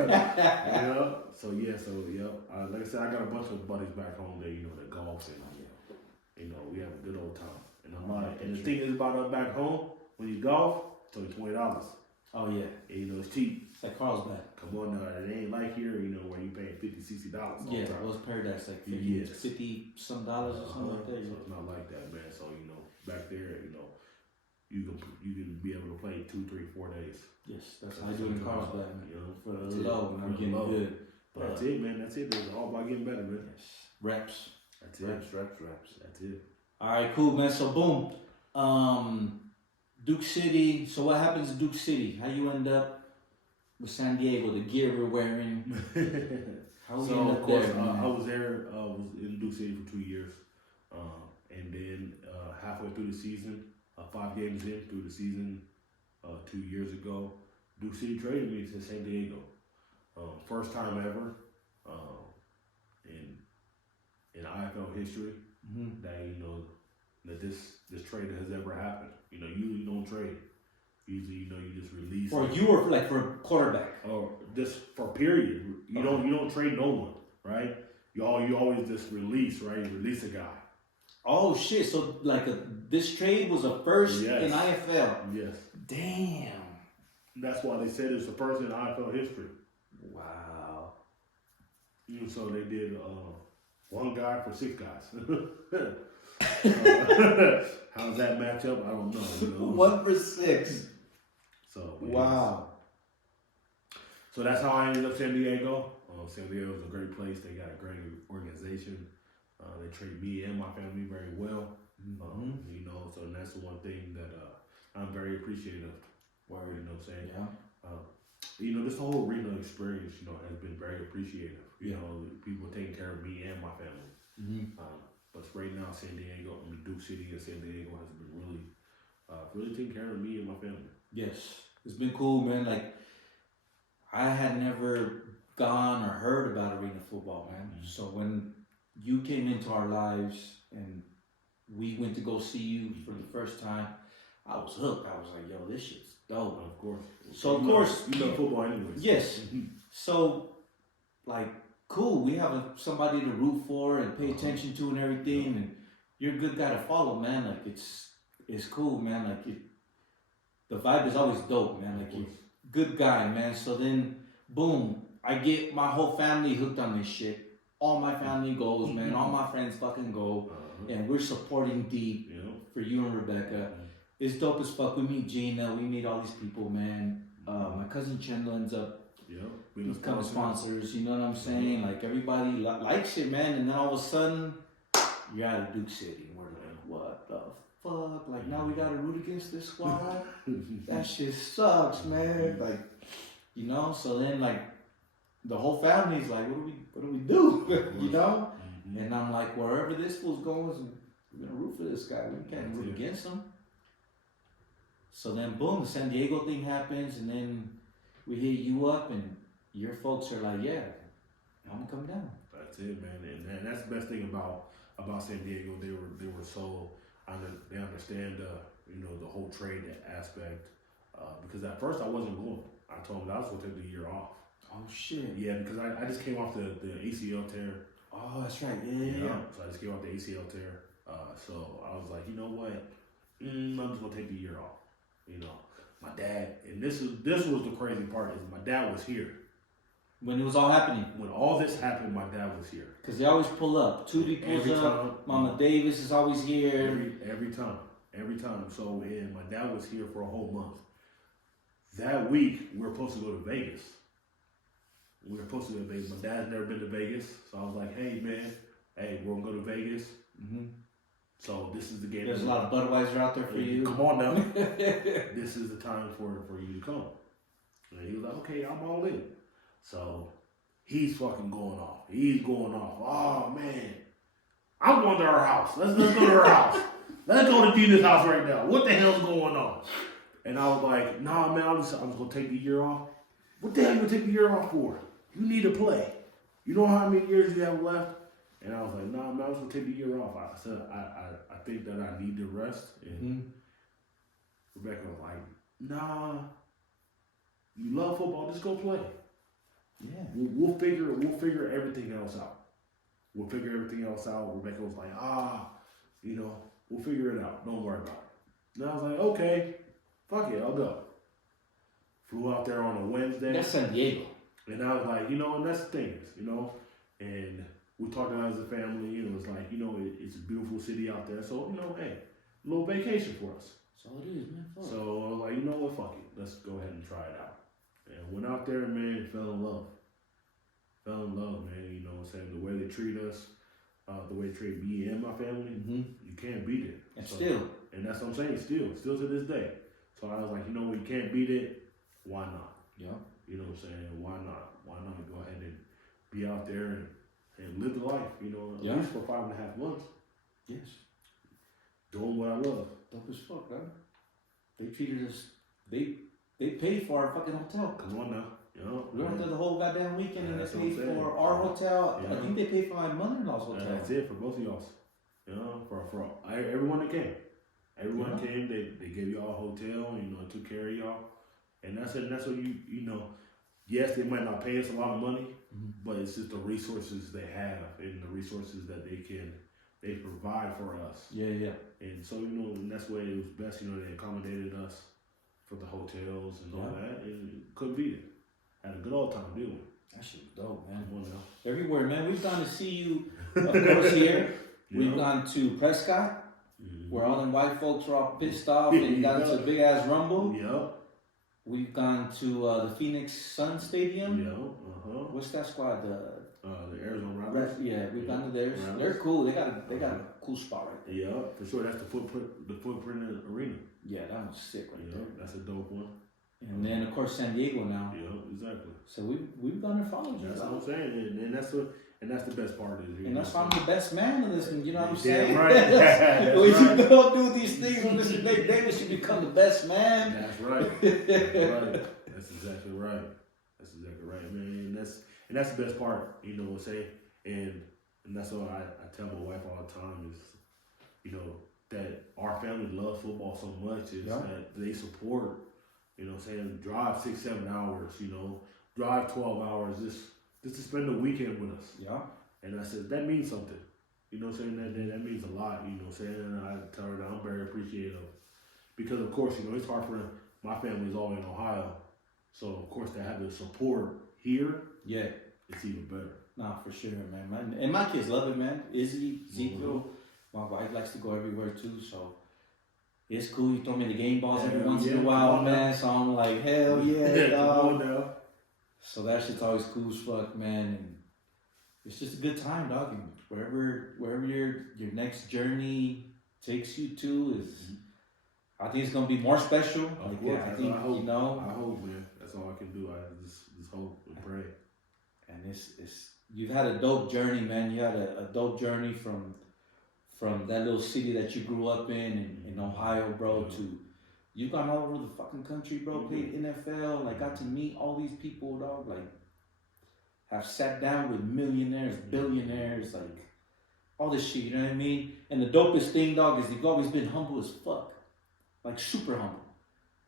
Yeah. So like I said, I got a bunch of buddies back home that that golf and we have a good old time. And I'm like, and the thing is about us back home when you golf, it's only $20. Oh yeah, And it's cheap. it's like Carlsbad. Come on now, it ain't like here, where you paying $50, $60 all Yeah, the time. Rose Paradise like 50, Yes. 50 some dollars or something like that. So it's not like that, man. So back there, you can be able to play 2, 3, 4 days. Yes, that's how I do in Carlsbad, man. For the that's it. low, and I'm For the getting low. good. That's it, man. That's it. It's all about getting better, man. Yes, reps. That's it. Reps. That's it. All right, cool, man. So boom, Duke City. So what happens in Duke City? How you end up with San Diego? The gear we're wearing. How we So end of up course, there? man? I was there. Was in Duke City for 2 years, and then halfway through the season, 5 games in through the season, 2 years ago, Duke City traded me to San Diego. First time ever in IFL history Mhm. that that this trade has ever happened. Usually you don't trade. Usually you just release. Or you were like for a quarterback. Or just for period. You don't trade no one, right? You always just release, right? You release a guy. Oh shit! So like this trade was a first Yes. in IFL. Yes. Damn. That's why they said it's the first in IFL history. Wow. So they did one guy for 6 guys. How's that match up? I don't know. 1 for 6. So Wow. So that's how I ended up San Diego. San Diego is a great place. They got a great organization. They treat me and my family very well. So that's the one thing that I'm very appreciative. What I'm saying? Yeah. This whole arena experience, has been very appreciative. People taking care of me and my family. Mm-hmm. But right now, Duke City and San Diego has been really taking care of me and my family. Yes, it's been cool, man. Like, I had never gone or heard about arena football, man. Mm-hmm. So when you came into our lives and we went to go see you for the first time, I was hooked. I was like, yo, this shit's dope. Of course. So, of course, you love football anyways. Yes. So, like, cool. We have somebody to root for and pay attention to and everything. And you're a good guy to follow, man. Like, it's cool, man. Like, the vibe is always dope, man. Like, you're a good guy, man. So then, boom, I get my whole family hooked on this shit. All my family goes, man. All my friends fucking go. And we're supporting deep for you and Rebecca. It's dope as fuck. We meet Gina. We meet all these people, man. My cousin Chandler ends up becoming sponsors. You know what I'm saying? Like, everybody likes it, man. And then all of a sudden, you're out of Duke City. And we're like, what the fuck? Like, now we got to root against this squad? That shit sucks, man. Like, so then, like, the whole family's like, what do we do? And I'm like, wherever this fool's going, we're going to root for this guy. We can't root against him. So then, boom, the San Diego thing happens, and then we hit you up, and your folks are like, yeah, I'm gonna come down. That's it, man. And that's the best thing about San Diego. They were so they understand the whole trade aspect. Because at first I wasn't going. I told them that I was gonna take the year off. Oh shit. Yeah, because I just came off the ACL tear. Oh, that's right. Yeah. So I just came off the ACL tear. So I was like, you know what? I'm just gonna take the year off. My dad, and this was the crazy part, is my dad was here. When it was all happening. When all this happened, my dad was here. Because they always pull up. Tubi pulls Every up. time. Mama Davis is always here. Every time. So, and my dad was here for a whole month. That week, we were supposed to go to Vegas. My dad's never been to Vegas. So I was like, hey, man, we're going to go to Vegas. Mm-hmm. So this is the game. There's a lot of Budweiser out there for you. Come on now. This is the time for you to come. And he was like, okay, I'm all in. So he's fucking going off. He's going off. Oh, man. I'm going to our house. Let's go to our house. Let's go to Dina's house right now. What the hell's going on? And I was like, nah, man, I'm just gonna take the year off. What the hell you gonna take the year off for? You need to play. You know how many years you have left? And I was like, nah, man, I'm just gonna take the year off. I said, I think that I need to rest. And Rebecca was like, nah, you love football, just go play. Yeah. We'll figure everything else out. We'll figure everything else out. Rebecca was like, we'll figure it out. Don't worry about it. And I was like, okay, fuck it, I'll go. Flew out there on a Wednesday. That's San Diego. And I was like, and that's the thing, and we talked about it as a family, it's like, it's a beautiful city out there. So, hey, a little vacation for us. That's all it is, man. Fuck. So I was like, you know what, fuck it. Let's go ahead and try it out. And went out there, man, and fell in love. Fell in love, man. You know what I'm saying? The way they treat us, the way they treat me and my family, you can't beat it. And still. And that's what I'm saying, still to this day. So I was like, you can't beat it. Why not? Yeah. You know what I'm saying? Why not? Why not go ahead and be out there and live the life, at least for 5.5 months. Yes. Doing what I love. Dope as fuck, man. They treated us, they paid for our fucking hotel. Come on now. We went there the whole goddamn weekend and That's they what I'm paid saying. for our hotel. Yeah. I think they paid for my mother-in-law's hotel. That's it for both of y'all. For everyone that came. Everyone came, they gave y'all a hotel, took care of y'all. And that's it. That's what yes, they might not pay us a lot of money, but it's just the resources they have and the resources that they provide for us. Yeah. And so, and that's why it was best, they accommodated us for the hotels and all that, and couldn't beat it. Had a good old time doing it. That shit was dope, man. Come on now. Everywhere, man. We've gone to see you, of course, here. We've gone to Prescott, where all them white folks were all pissed off and got into a big ass rumble. Yep. We've gone to the Phoenix Sun Stadium. Yep. What's that squad? The Arizona Rabbits. Yeah, we've gone to theirs. Rabbits. They're cool. They got a cool spot right there. Yeah, for sure. That's the footprint of the arena. Yeah, that was sick right there. That's a dope one. And then of course San Diego now. Yeah, exactly. So we've gone and followed you. That's what I'm saying, and that's the best part of it. And that's why I'm the best man in this. You know what I'm Damn saying? right. That's When right. you go do these things with Mr. Nick Davis, you become the best man. That's right. That's right. That's exactly right. That's exactly right, man. And that's the best part. You know what I'm saying? And that's what I tell my wife all the time is, that our family loves football so much is that they support. Drive 6-7 hours, drive 12 hours just to spend the weekend with us. Yeah. And I said, that means something. That means a lot, And I tell her that I'm very appreciative. Because of course, it's hard for them. My family is all in Ohio. So of course to have the support here, Yeah. it's even better. Nah, for sure, man. And my kids love it, man. Izzy, Ezekiel, my wife likes to go everywhere too, so it's cool. You throw me the game balls every once in a while, man. So I'm like, hell yeah, dog. Come on now. So that shit's always cool as fuck, man. And it's just a good time, dog. And wherever your next journey takes you to is, I think it's gonna be more special. Of course, I think I hope, I I hope, man. That's all I can do. I just hope and pray. And it's you've had a dope journey, man. You had a dope journey from that little city that you grew up in Ohio, bro, to you've gone all over the fucking country, bro, played NFL, like got to meet all these people, dog, like have sat down with millionaires, billionaires, like all this shit, you know what I mean? And the dopest thing, dog, is you've always been humble as fuck. Like super humble.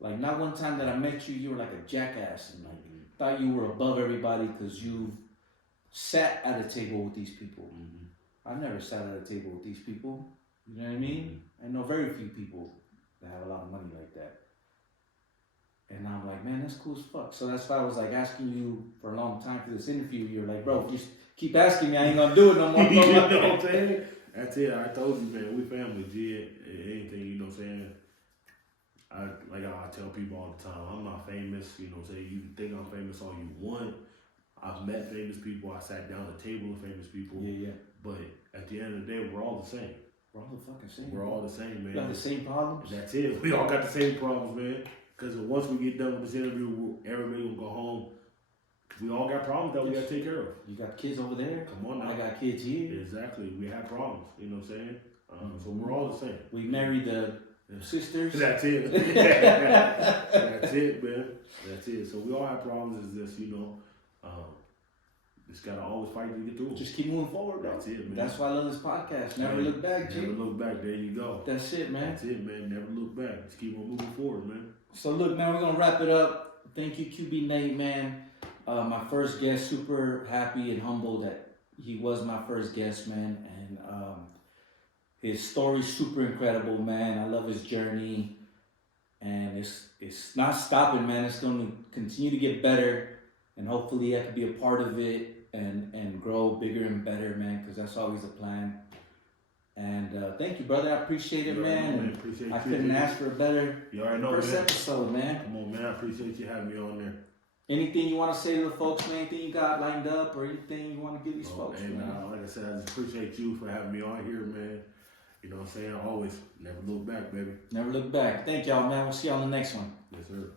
Like not one time that I met you, you were like a jackass and like thought you were above everybody because you sat at a table with these people. I've never sat at a table with these people. You know what I mean? I know very few people that have a lot of money like that. And I'm like, man, that's cool as fuck. So that's why I was like asking you for a long time for this interview. You're like, bro, if you keep asking me, I ain't gonna do it no more. You know what I'm saying? That's it. I told you, man, we family, G. Anything, you know what I'm saying? I tell people all the time, I'm not famous, you know what I'm saying? You can think I'm famous all you want. I've met famous people. I sat down at a table with famous people. Yeah. But at the end of the day, we're all the same. We're all the fucking same. We're all the same, man. We got the same problems. That's it. We all got the same problems, man. Because once we get done with this interview, everybody will go home. We all got problems that we got to take care of. You got kids over there. Come on now. I got kids here. Exactly. We have problems. You know what I'm saying? So we're all the same. We married the sisters. That's it. That's it, man. That's it. So we all have problems. Is this, just gotta always fight to get through. Just keep moving forward, bro. That's it, man. That's why I love this podcast. Never look back, G. Never look back. There you go. That's it, man. That's it, man. Never look back. Just keep on moving forward, man. So look, man, we're gonna wrap it up. Thank you, QB Nate, man. My first guest, super happy and humble that he was my first guest, man. And his story's super incredible, man. I love his journey. And it's not stopping, man. It's gonna continue to get better. And hopefully I can be a part of it and grow bigger and better, man, because that's always the plan. And thank you, brother. I appreciate it, man. Appreciate I you, couldn't man. ask for a better You already know, first man. episode, man. Come on, man. I appreciate you having me on there. Anything you want to say to the folks, man? Anything you got lined up or anything you want to give these folks, Hey, man? like I said, I just appreciate you for having me on here, man. You know what I'm saying? Always never look back, baby. Never look back. Thank y'all, man. We'll see you on the next one. Yes, sir.